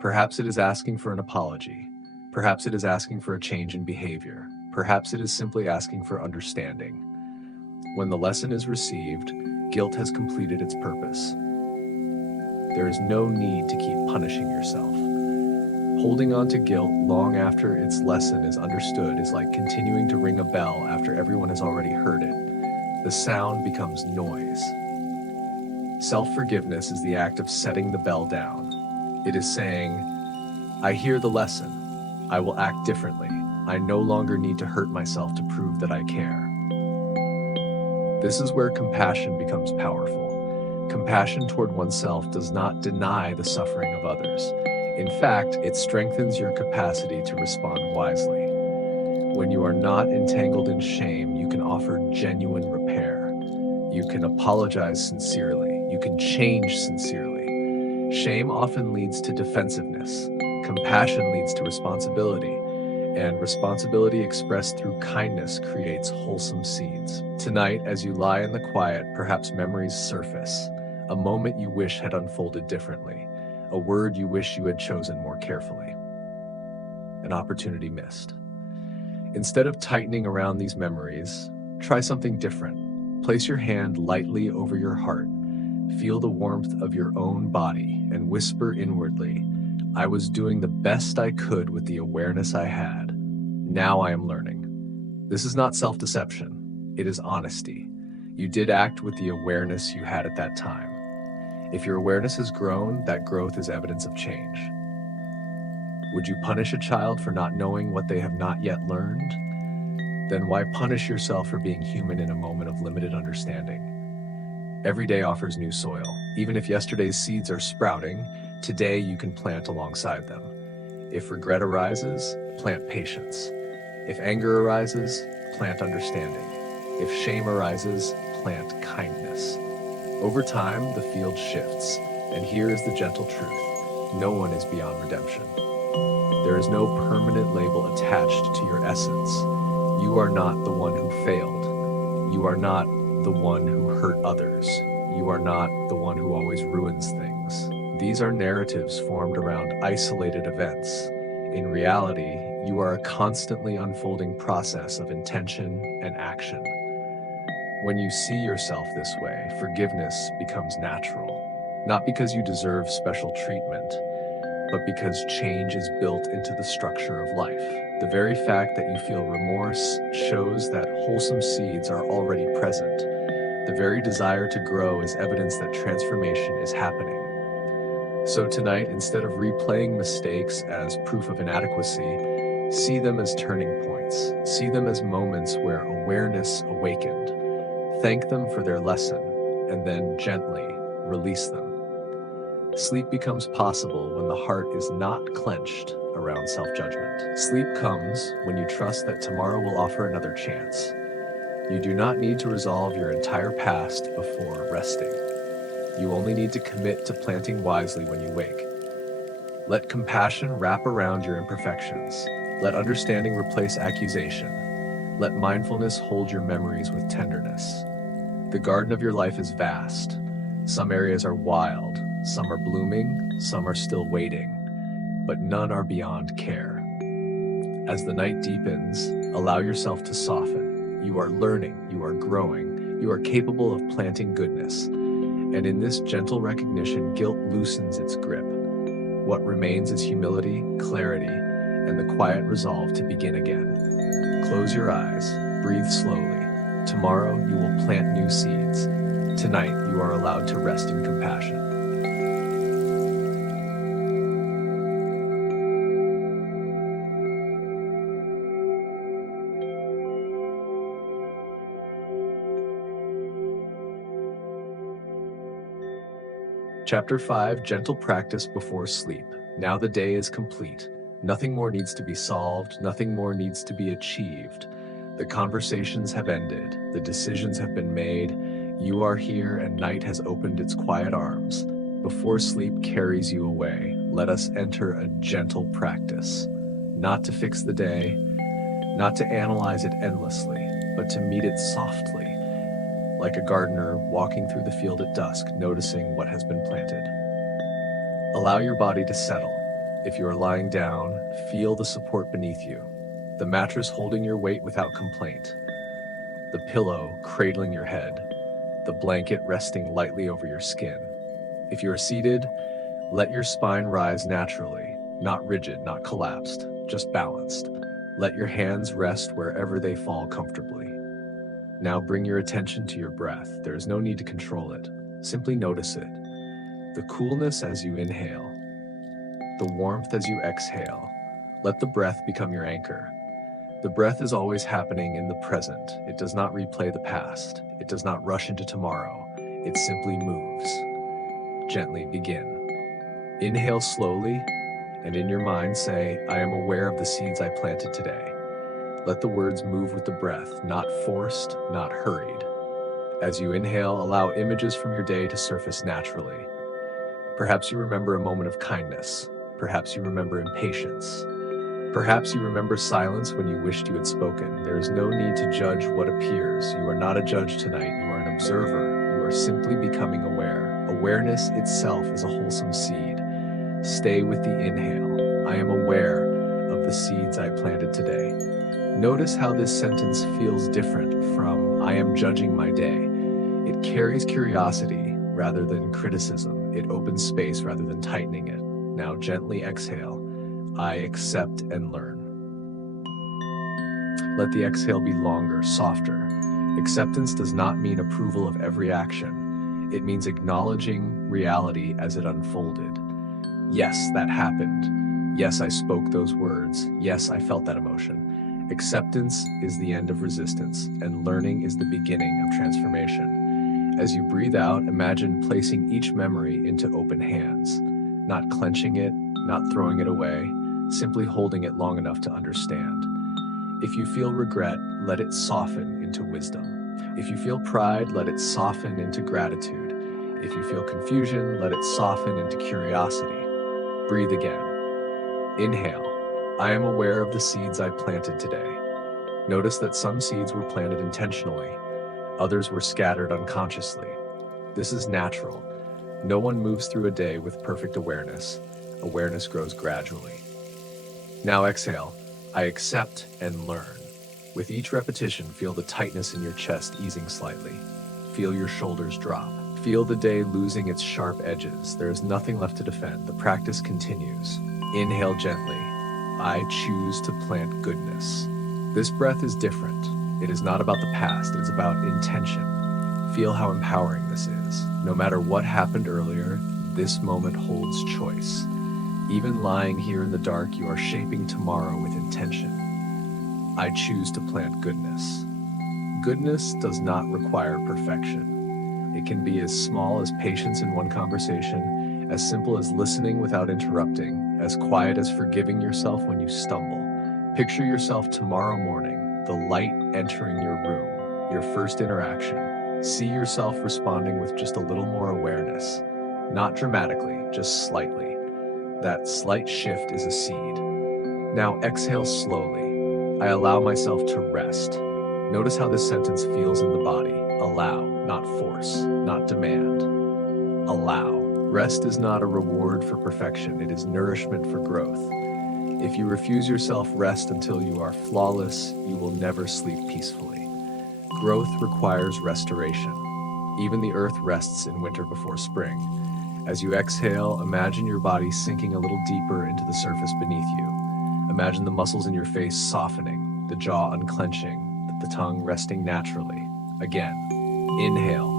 Perhaps it is asking for an apology. Perhaps it is asking for a change in behavior. Perhaps it is simply asking for understanding. When the lesson is received, guilt has completed its purpose. There is no need to keep punishing yourself. Holding on to guilt long after its lesson is understood is like continuing to ring a bell after everyone has already heard it. The sound becomes noise. Self-forgiveness is the act of setting the bell down. It is saying, I hear the lesson. I will act differently. I no longer need to hurt myself to prove that I care. This is where compassion becomes powerful. Compassion toward oneself does not deny the suffering of others. In fact, it strengthens your capacity to respond wisely. When you are not entangled in shame, you can offer genuine repair. You can apologize sincerely. You can change sincerely. Shame often leads to defensiveness. Compassion leads to responsibility. And responsibility expressed through kindness creates wholesome seeds. Tonight, as you lie in the quiet, perhaps memories surface. A moment you wish had unfolded differently. A word you wish you had chosen more carefully. An opportunity missed. Instead of tightening around these memories, try something different. Place your hand lightly over your heart. Feel the warmth of your own body and whisper inwardly, I was doing the best I could with the awareness I had. Now I am learning. This is not self-deception. It is honesty. You did act with the awareness you had at that time. If your awareness has grown, that growth is evidence of change. Would you punish a child for not knowing what they have not yet learned? Then why punish yourself for being human in a moment of limited understanding? Every day offers new soil. Even if yesterday's seeds are sprouting, today you can plant alongside them. If regret arises, plant patience. If anger arises, plant understanding. If shame arises, plant kindness. Over time, the field shifts, and here is the gentle truth. No one is beyond redemption. There is no permanent label attached to your essence. You are not the one who failed. You are not the one who hurt others. You are not the one who always ruins things. These are narratives formed around isolated events. In reality, you are a constantly unfolding process of intention and action. When you see yourself this way, forgiveness becomes natural. Not because you deserve special treatment, but because change is built into the structure of life. The very fact that you feel remorse shows that wholesome seeds are already present. The very desire to grow is evidence that transformation is happening. So tonight, instead of replaying mistakes as proof of inadequacy, see them as turning points. See them as moments where awareness awakened. Thank them for their lesson, and then gently release them. Sleep becomes possible when the heart is not clenched around self-judgment. Sleep comes when you trust that tomorrow will offer another chance. You do not need to resolve your entire past before resting. You only need to commit to planting wisely when you wake. Let compassion wrap around your imperfections. Let understanding replace accusation. Let mindfulness hold your memories with tenderness. The garden of your life is vast. Some areas are wild, some are blooming, some are still waiting, but none are beyond care. As the night deepens, allow yourself to soften. You are learning, you are growing, you are capable of planting goodness. And in this gentle recognition, guilt loosens its grip. What remains is humility, clarity, and the quiet resolve to begin again. Close your eyes, breathe slowly. Tomorrow you will plant new seeds. Tonight you are allowed to rest in compassion. Chapter 5, Gentle Practice Before Sleep. Now the day is complete. Nothing more needs to be solved, nothing more needs to be achieved. The conversations have ended, the decisions have been made. You are here and night has opened its quiet arms. Before sleep carries you away, let us enter a gentle practice, not to fix the day, not to analyze it endlessly, but to meet it softly, like a gardener walking through the field at dusk, noticing what has been planted. Allow your body to settle. If you are lying down, feel the support beneath you, the mattress holding your weight without complaint, the pillow cradling your head, the blanket resting lightly over your skin. If you are seated, let your spine rise naturally, not rigid, not collapsed, just balanced. Let your hands rest wherever they fall comfortably. Now bring your attention to your breath. There is no need to control it. Simply notice it. The coolness as you inhale, the warmth as you exhale. Let the breath become your anchor. The breath is always happening in the present. It does not replay the past. It does not rush into tomorrow. It simply moves. Gently begin. Inhale slowly, and in your mind say, I am aware of the seeds I planted today. Let the words move with the breath, not forced, not hurried. As you inhale, allow images from your day to surface naturally. Perhaps you remember a moment of kindness. Perhaps you remember impatience. Perhaps you remember silence when you wished you had spoken. There is no need to judge what appears. You are not a judge tonight. You are an observer. You are simply becoming aware. Awareness itself is a wholesome seed. Stay with the inhale. I am aware of the seeds I planted today. Notice how this sentence feels different from I am judging my day. It carries curiosity rather than criticism. It opens space rather than tightening it. Now gently exhale. I accept and learn. Let the exhale be longer, softer. Acceptance does not mean approval of every action. It means acknowledging reality as it unfolded. Yes, that happened. Yes, I spoke those words. Yes, I felt that emotion. Acceptance is the end of resistance, and learning is the beginning of transformation. As you breathe out, imagine placing each memory into open hands, not clenching it, not throwing it away, simply holding it long enough to understand. If you feel regret, let it soften into wisdom. If you feel pride, let it soften into gratitude. If you feel confusion, let it soften into curiosity. Breathe again. Inhale. I am aware of the seeds I planted today. Notice that some seeds were planted intentionally. Others were scattered unconsciously. This is natural. No one moves through a day with perfect awareness. Awareness grows gradually. Now exhale. I accept and learn. With each repetition, feel the tightness in your chest easing slightly. Feel your shoulders drop. Feel the day losing its sharp edges. There is nothing left to defend. The practice continues. Inhale gently. I choose to plant goodness. This breath is different. It is not about the past. It is about intention. Feel how empowering this is. No matter what happened earlier, this moment holds choice. Even lying here in the dark, you are shaping tomorrow with intention. I choose to plant goodness. Goodness does not require perfection. It can be as small as patience in one conversation, as simple as listening without interrupting, as quiet as forgiving yourself when you stumble. Picture yourself tomorrow morning, the light entering your room, your first interaction. See yourself responding with just a little more awareness. Not dramatically, just slightly. That slight shift is a seed. Now exhale slowly. I allow myself to rest. Notice how this sentence feels in the body. Allow, not force, not demand. Allow. Rest is not a reward for perfection. It is nourishment for growth. If you refuse yourself rest until you are flawless, you will never sleep peacefully. Growth requires restoration. Even the earth rests in winter before spring. As you exhale, imagine your body sinking a little deeper into the surface beneath you. Imagine the muscles in your face softening, the jaw unclenching, the tongue resting naturally. Again, inhale.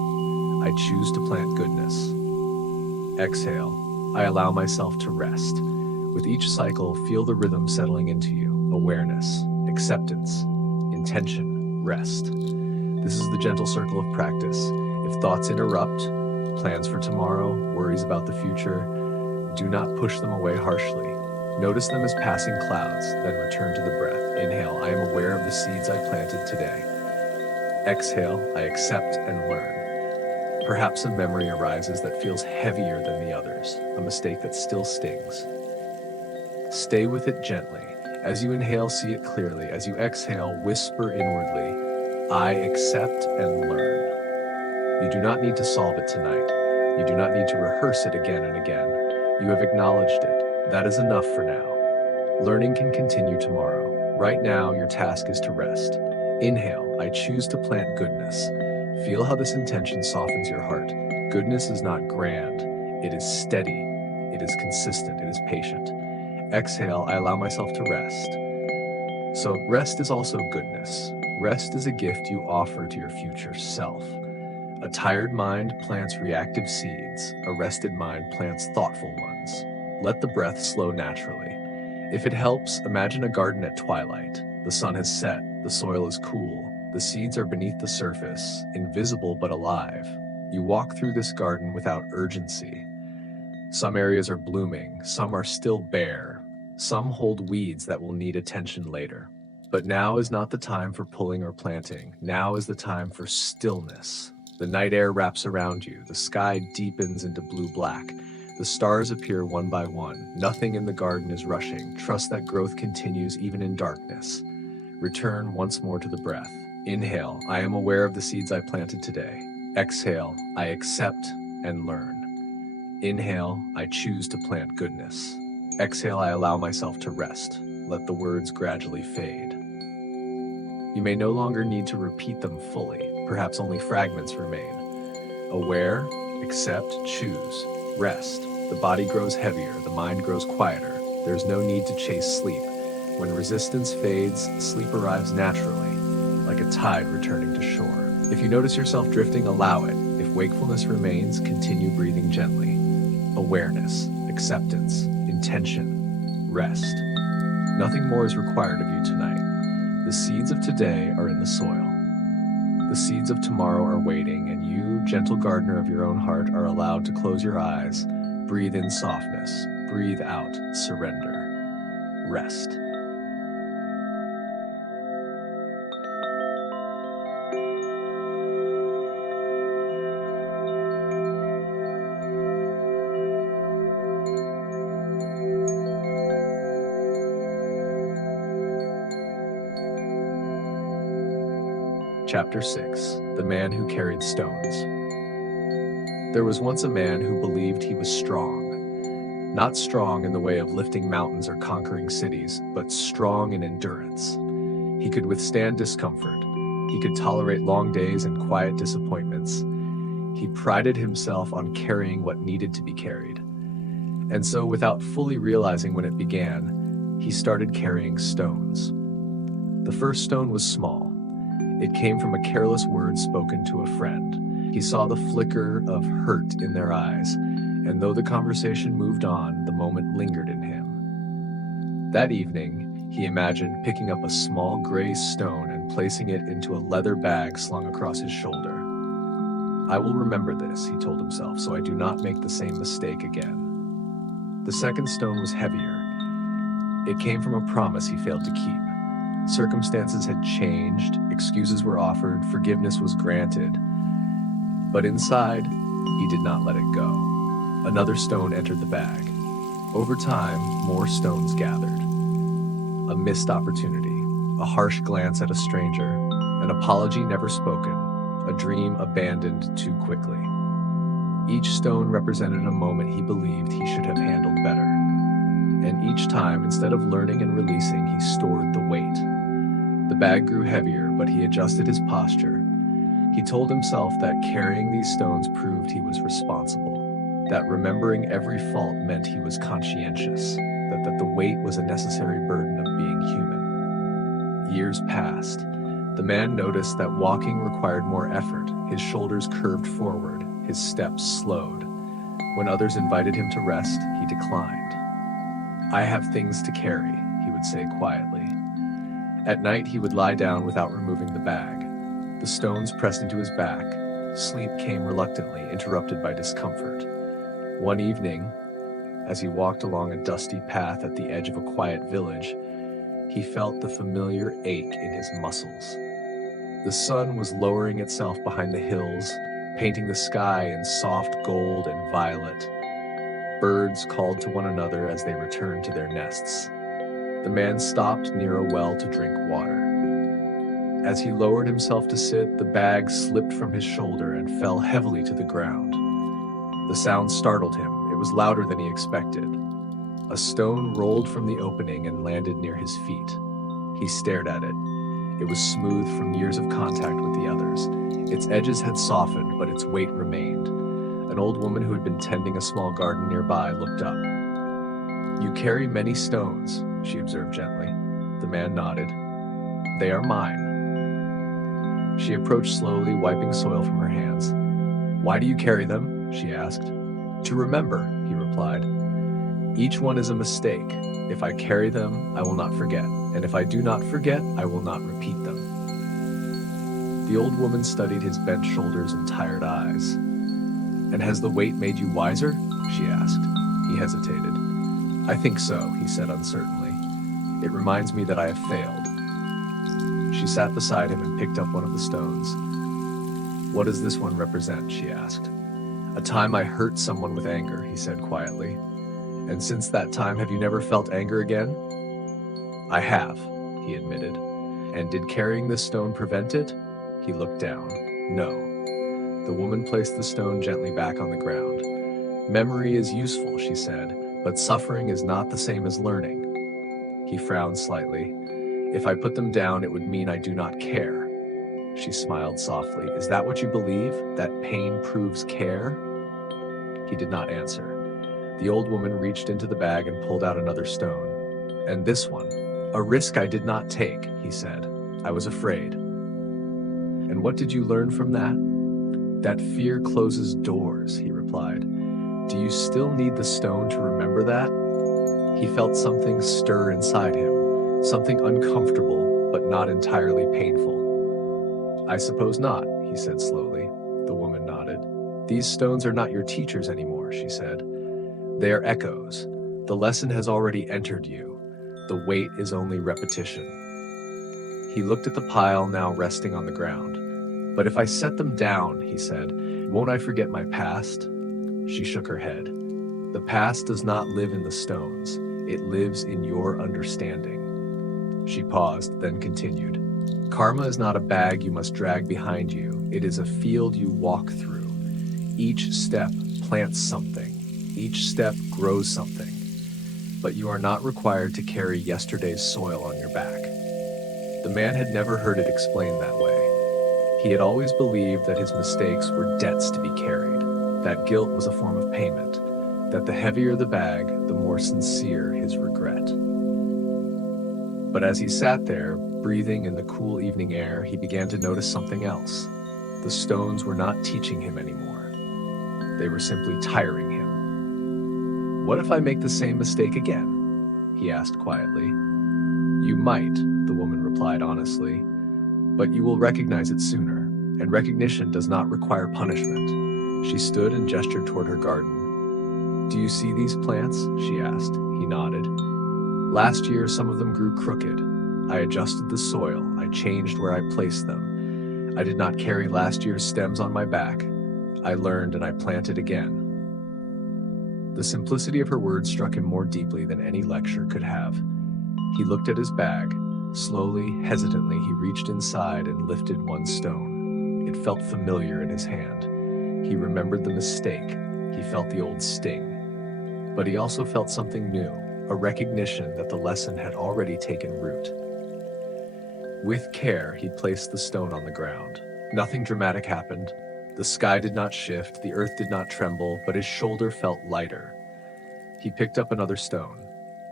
I choose to plant goodness. Exhale. I allow myself to rest. With each cycle, feel the rhythm settling into you. Awareness, acceptance, intention, rest. This is the gentle circle of practice. If thoughts interrupt, plans for tomorrow, worries about the future, do not push them away harshly. Notice them as passing clouds, then return to the breath. Inhale, I am aware of the seeds I planted today. Exhale, I accept and learn. Perhaps a memory arises that feels heavier than the others, a mistake that still stings. Stay with it gently. As you inhale, see it clearly. As you exhale, whisper inwardly, I accept and learn. You do not need to solve it tonight. You do not need to rehearse it again and again. You have acknowledged it. That is enough for now. Learning can continue tomorrow. Right now, your task is to rest. Inhale, I choose to plant goodness. Feel how this intention softens your heart. Goodness is not grand. It is steady. It is consistent. It is patient. Exhale, I allow myself to rest. So rest is also goodness. Rest is a gift you offer to your future self. A tired mind plants reactive seeds. A rested mind plants thoughtful ones. Let the breath slow naturally. If it helps, imagine a garden at twilight. The sun has set, the soil is cool, the seeds are beneath the surface, invisible but alive. You walk through this garden without urgency. Some areas are blooming, some are still bare, some hold weeds that will need attention later. But now is not the time for pulling or planting. Now is the time for stillness. The night air wraps around you, the sky deepens into blue-black. The stars appear one by one. Nothing in the garden is rushing. Trust that growth continues even in darkness. Return once more to the breath. Inhale, I am aware of the seeds I planted today. Exhale, I accept and learn. Inhale, I choose to plant goodness. Exhale, I allow myself to rest. Let the words gradually fade. You may no longer need to repeat them fully. Perhaps only fragments remain. Aware, accept, choose, rest. The body grows heavier, the mind grows quieter. There's no need to chase sleep. When resistance fades, sleep arrives naturally, like a tide returning to shore. If you notice yourself drifting, allow it. If wakefulness remains, continue breathing gently. Awareness, acceptance, intention, rest. Nothing more is required of you tonight. The seeds of today are in the soil. The seeds of tomorrow are waiting, and you, gentle gardener of your own heart, are allowed to close your eyes, breathe in softness, breathe out surrender, rest. Chapter 6. The Man Who Carried Stones. There was once a man who believed he was strong. Not strong in the way of lifting mountains or conquering cities, but strong in endurance. He could withstand discomfort. He could tolerate long days and quiet disappointments. He prided himself on carrying what needed to be carried. And so, without fully realizing when it began, he started carrying stones. The first stone was small. It came from a careless word spoken to a friend. He saw the flicker of hurt in their eyes, and though the conversation moved on, the moment lingered in him. That evening, he imagined picking up a small gray stone and placing it into a leather bag slung across his shoulder. I will remember this, he told himself, so I do not make the same mistake again. The second stone was heavier. It came from a promise he failed to keep. Circumstances had changed, excuses were offered, forgiveness was granted. But inside, he did not let it go. Another stone entered the bag. Over time, more stones gathered. A missed opportunity, a harsh glance at a stranger, an apology never spoken, a dream abandoned too quickly. Each stone represented a moment he believed he should have handled better. And each time, instead of learning and releasing, he stored the weight. The bag grew heavier, but he adjusted his posture. He told himself that carrying these stones proved he was responsible, that remembering every fault meant he was conscientious, that the weight was a necessary burden of being human. Years passed. The man noticed that walking required more effort. His shoulders curved forward, his steps slowed. When others invited him to rest, he declined. I have things to carry, he would say quietly. At night, he would lie down without removing the bag. The stones pressed into his back. Sleep came reluctantly, interrupted by discomfort. One evening, as he walked along a dusty path at the edge of a quiet village, he felt the familiar ache in his muscles. The sun was lowering itself behind the hills, painting the sky in soft gold and violet. Birds called to one another as they returned to their nests. The man stopped near a well to drink water. As he lowered himself to sit, the bag slipped from his shoulder and fell heavily to the ground. The sound startled him. It was louder than he expected. A stone rolled from the opening and landed near his feet. He stared at it. It was smooth from years of contact with the others. Its edges had softened, but its weight remained. An old woman who had been tending a small garden nearby looked up. "You carry many stones," she observed gently. The man nodded. "They are mine." She approached slowly, wiping soil from her hands. "Why do you carry them?" she asked. "To remember," he replied. "Each one is a mistake. If I carry them, I will not forget, and if I do not forget, I will not repeat them." The old woman studied his bent shoulders and tired eyes. "And has the weight made you wiser?" she asked. He hesitated. "I think so," he said uncertainly. "It reminds me that I have failed." She sat beside him and picked up one of the stones. "What does this one represent?" she asked. "A time I hurt someone with anger," he said quietly. "And since that time, have you never felt anger again?" "I have," he admitted. "And did carrying this stone prevent it?" He looked down. "No." The woman placed the stone gently back on the ground. "Memory is useful," she said, "but suffering is not the same as learning." He frowned slightly. "If I put them down, it would mean I do not care." She smiled softly. "Is that what you believe? That pain proves care?" He did not answer. The old woman reached into the bag and pulled out another stone. "And this one. A risk I did not take," he said. "I was afraid." "And what did you learn from that?" "That fear closes doors," he replied. "Do you still need the stone to remember that?" He felt something stir inside him, something uncomfortable, but not entirely painful. "I suppose not," he said slowly. The woman nodded. "These stones are not your teachers anymore," she said. "They are echoes. The lesson has already entered you. The weight is only repetition." He looked at the pile now resting on the ground. "But if I set them down," he said, "won't I forget my past?" She shook her head. "The past does not live in the stones. It lives in your understanding." She paused, then continued. "Karma is not a bag you must drag behind you. It is a field you walk through. Each step plants something. Each step grows something. But you are not required to carry yesterday's soil on your back." The man had never heard it explained that way. He had always believed that his mistakes were debts to be carried, that guilt was a form of payment, that the heavier the bag, the more sincere his regret. But as he sat there, breathing in the cool evening air, he began to notice something else. The stones were not teaching him anymore. They were simply tiring him. "What if I make the same mistake again?" he asked quietly. "You might," the woman replied honestly, "but you will recognize it sooner, and recognition does not require punishment." She stood and gestured toward her garden. "Do you see these plants?" she asked. He nodded. "Last year, some of them grew crooked. I adjusted the soil. I changed where I placed them. I did not carry last year's stems on my back. I learned and I planted again." The simplicity of her words struck him more deeply than any lecture could have. He looked at his bag. Slowly, hesitantly, he reached inside and lifted one stone. It felt familiar in his hand. He remembered the mistake. He felt the old sting. But he also felt something new, a recognition that the lesson had already taken root. With care, he placed the stone on the ground. Nothing dramatic happened. The sky did not shift, the earth did not tremble, but his shoulder felt lighter. He picked up another stone.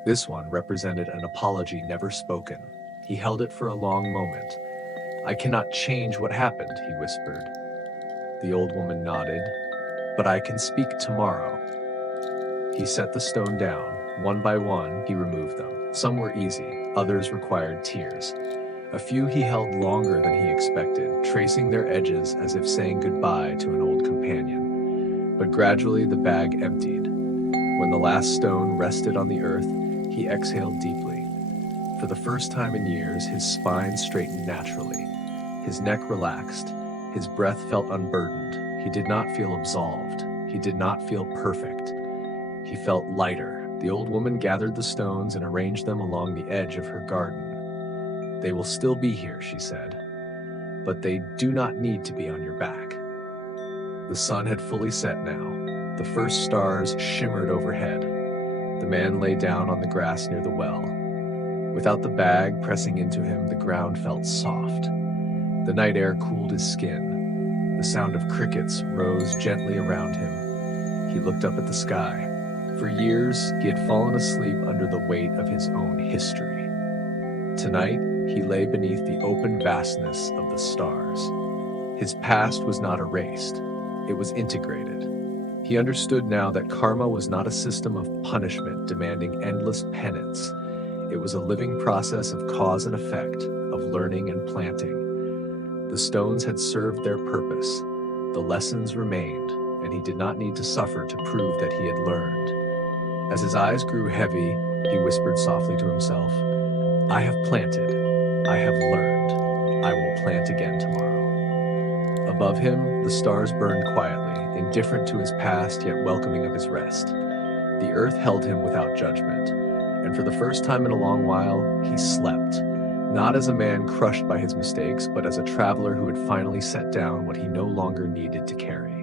This one represented an apology never spoken. He held it for a long moment. "I cannot change what happened," he whispered. The old woman nodded. "But I can speak tomorrow." He set the stone down. One by one, he removed them. Some were easy, others required tears. A few he held longer than he expected, tracing their edges as if saying goodbye to an old companion. But gradually the bag emptied. When the last stone rested on the earth, he exhaled deeply. For the first time in years, his spine straightened naturally. His neck relaxed. His breath felt unburdened. He did not feel absolved. He did not feel perfect. He felt lighter. The old woman gathered the stones and arranged them along the edge of her garden. "They will still be here," she said, "but they do not need to be on your back." The sun had fully set now. The first stars shimmered overhead. The man lay down on the grass near the well. Without the bag pressing into him, the ground felt soft. The night air cooled his skin. The sound of crickets rose gently around him. He looked up at the sky. For years, he had fallen asleep under the weight of his own history. Tonight, he lay beneath the open vastness of the stars. His past was not erased. It was integrated. He understood now that karma was not a system of punishment demanding endless penance. It was a living process of cause and effect, of learning and planting. The stones had served their purpose. The lessons remained, and he did not need to suffer to prove that he had learned. As his eyes grew heavy, he whispered softly to himself, "I have planted. I have learned. I will plant again tomorrow." Above him, the stars burned quietly, indifferent to his past yet welcoming of his rest. The earth held him without judgment, and for the first time in a long while, he slept, not as a man crushed by his mistakes, but as a traveler who had finally set down what he no longer needed to carry.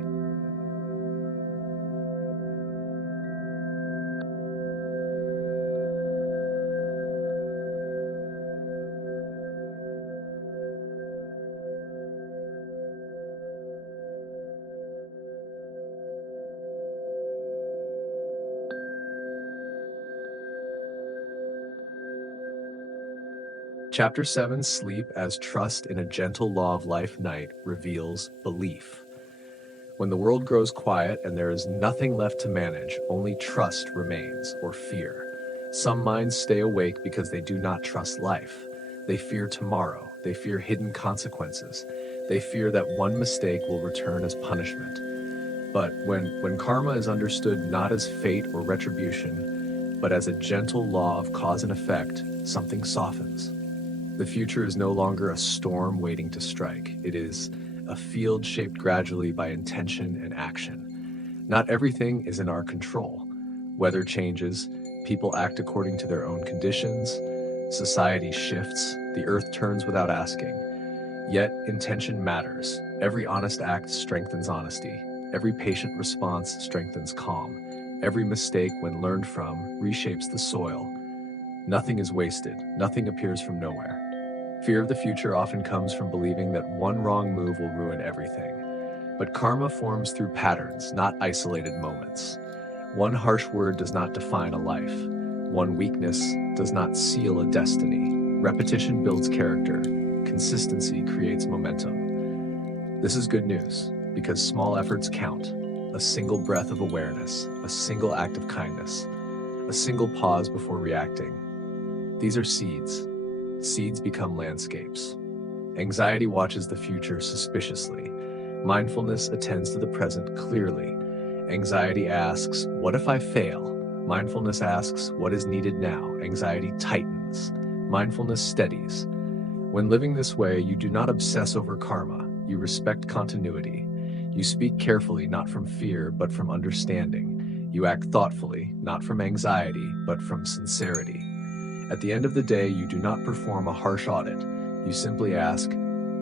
Chapter 7, Sleep as Trust in a Gentle Law of Life Night, reveals belief. When the world grows quiet and there is nothing left to manage, only trust remains, or fear. Some minds stay awake because they do not trust life. They fear tomorrow. They fear hidden consequences. They fear that one mistake will return as punishment. But when karma is understood not as fate or retribution, but as a gentle law of cause and effect, something softens. The future is no longer a storm waiting to strike. It is a field shaped gradually by intention and action. Not everything is in our control. Weather changes, people act according to their own conditions, society shifts, the earth turns without asking. Yet, intention matters. Every honest act strengthens honesty. Every patient response strengthens calm. Every mistake, when learned from, reshapes the soil. Nothing is wasted. Nothing appears from nowhere. Fear of the future often comes from believing that one wrong move will ruin everything. But karma forms through patterns, not isolated moments. One harsh word does not define a life. One weakness does not seal a destiny. Repetition builds character. Consistency creates momentum. This is good news, because small efforts count. A single breath of awareness, a single act of kindness, a single pause before reacting. These are seeds. Seeds become landscapes. Anxiety watches the future suspiciously. Mindfulness attends to the present clearly. Anxiety asks, "What if I fail?" Mindfulness asks, "What is needed now?" Anxiety tightens. Mindfulness steadies. When living this way, you do not obsess over karma. You respect continuity. You speak carefully, not from fear, but from understanding. You act thoughtfully, not from anxiety, but from sincerity. At the end of the day, you do not perform a harsh audit. You simply ask,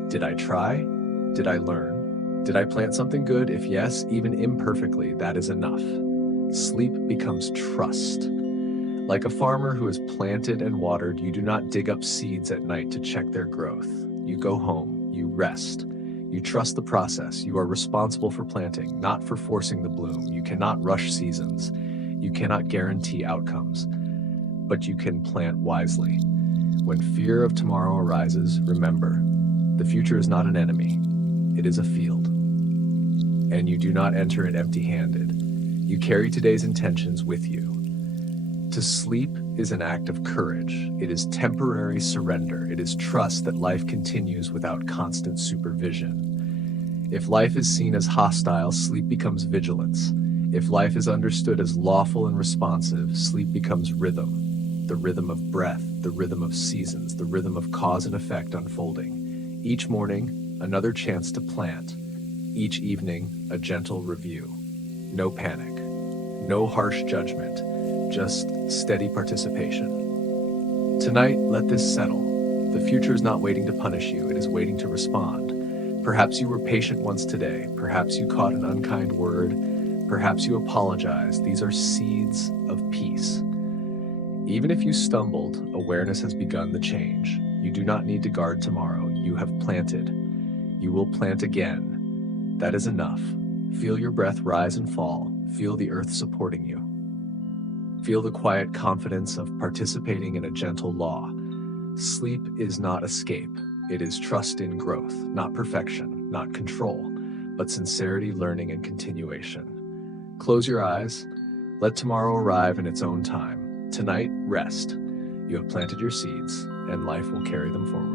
"Did I try? Did I learn? Did I plant something good? If yes, even imperfectly, that is enough." Sleep becomes trust. Like a farmer who has planted and watered, you do not dig up seeds at night to check their growth. You go home, you rest. You trust the process. You are responsible for planting, not for forcing the bloom. You cannot rush seasons. You cannot guarantee outcomes. But you can plant wisely. When fear of tomorrow arises, remember, the future is not an enemy. It is a field. And you do not enter it empty-handed. You carry today's intentions with you. To sleep is an act of courage. It is temporary surrender. It is trust that life continues without constant supervision. If life is seen as hostile, sleep becomes vigilance. If life is understood as lawful and responsive, sleep becomes rhythm. The rhythm of breath, the rhythm of seasons, the rhythm of cause and effect unfolding. Each morning, another chance to plant. Each evening, a gentle review. No panic, no harsh judgment, just steady participation. Tonight, let this settle. The future is not waiting to punish you, it is waiting to respond. Perhaps you were patient once today, perhaps you caught an unkind word, perhaps you apologized. These are seeds of peace. Even if you stumbled, awareness has begun the change. You do not need to guard tomorrow. You have planted. You will plant again. That is enough. Feel your breath rise and fall. Feel the earth supporting you. Feel the quiet confidence of participating in a gentle law. Sleep is not escape. It is trust in growth, not perfection, not control, but sincerity, learning, and continuation. Close your eyes. Let tomorrow arrive in its own time. Tonight, rest. You have planted your seeds, and life will carry them forward.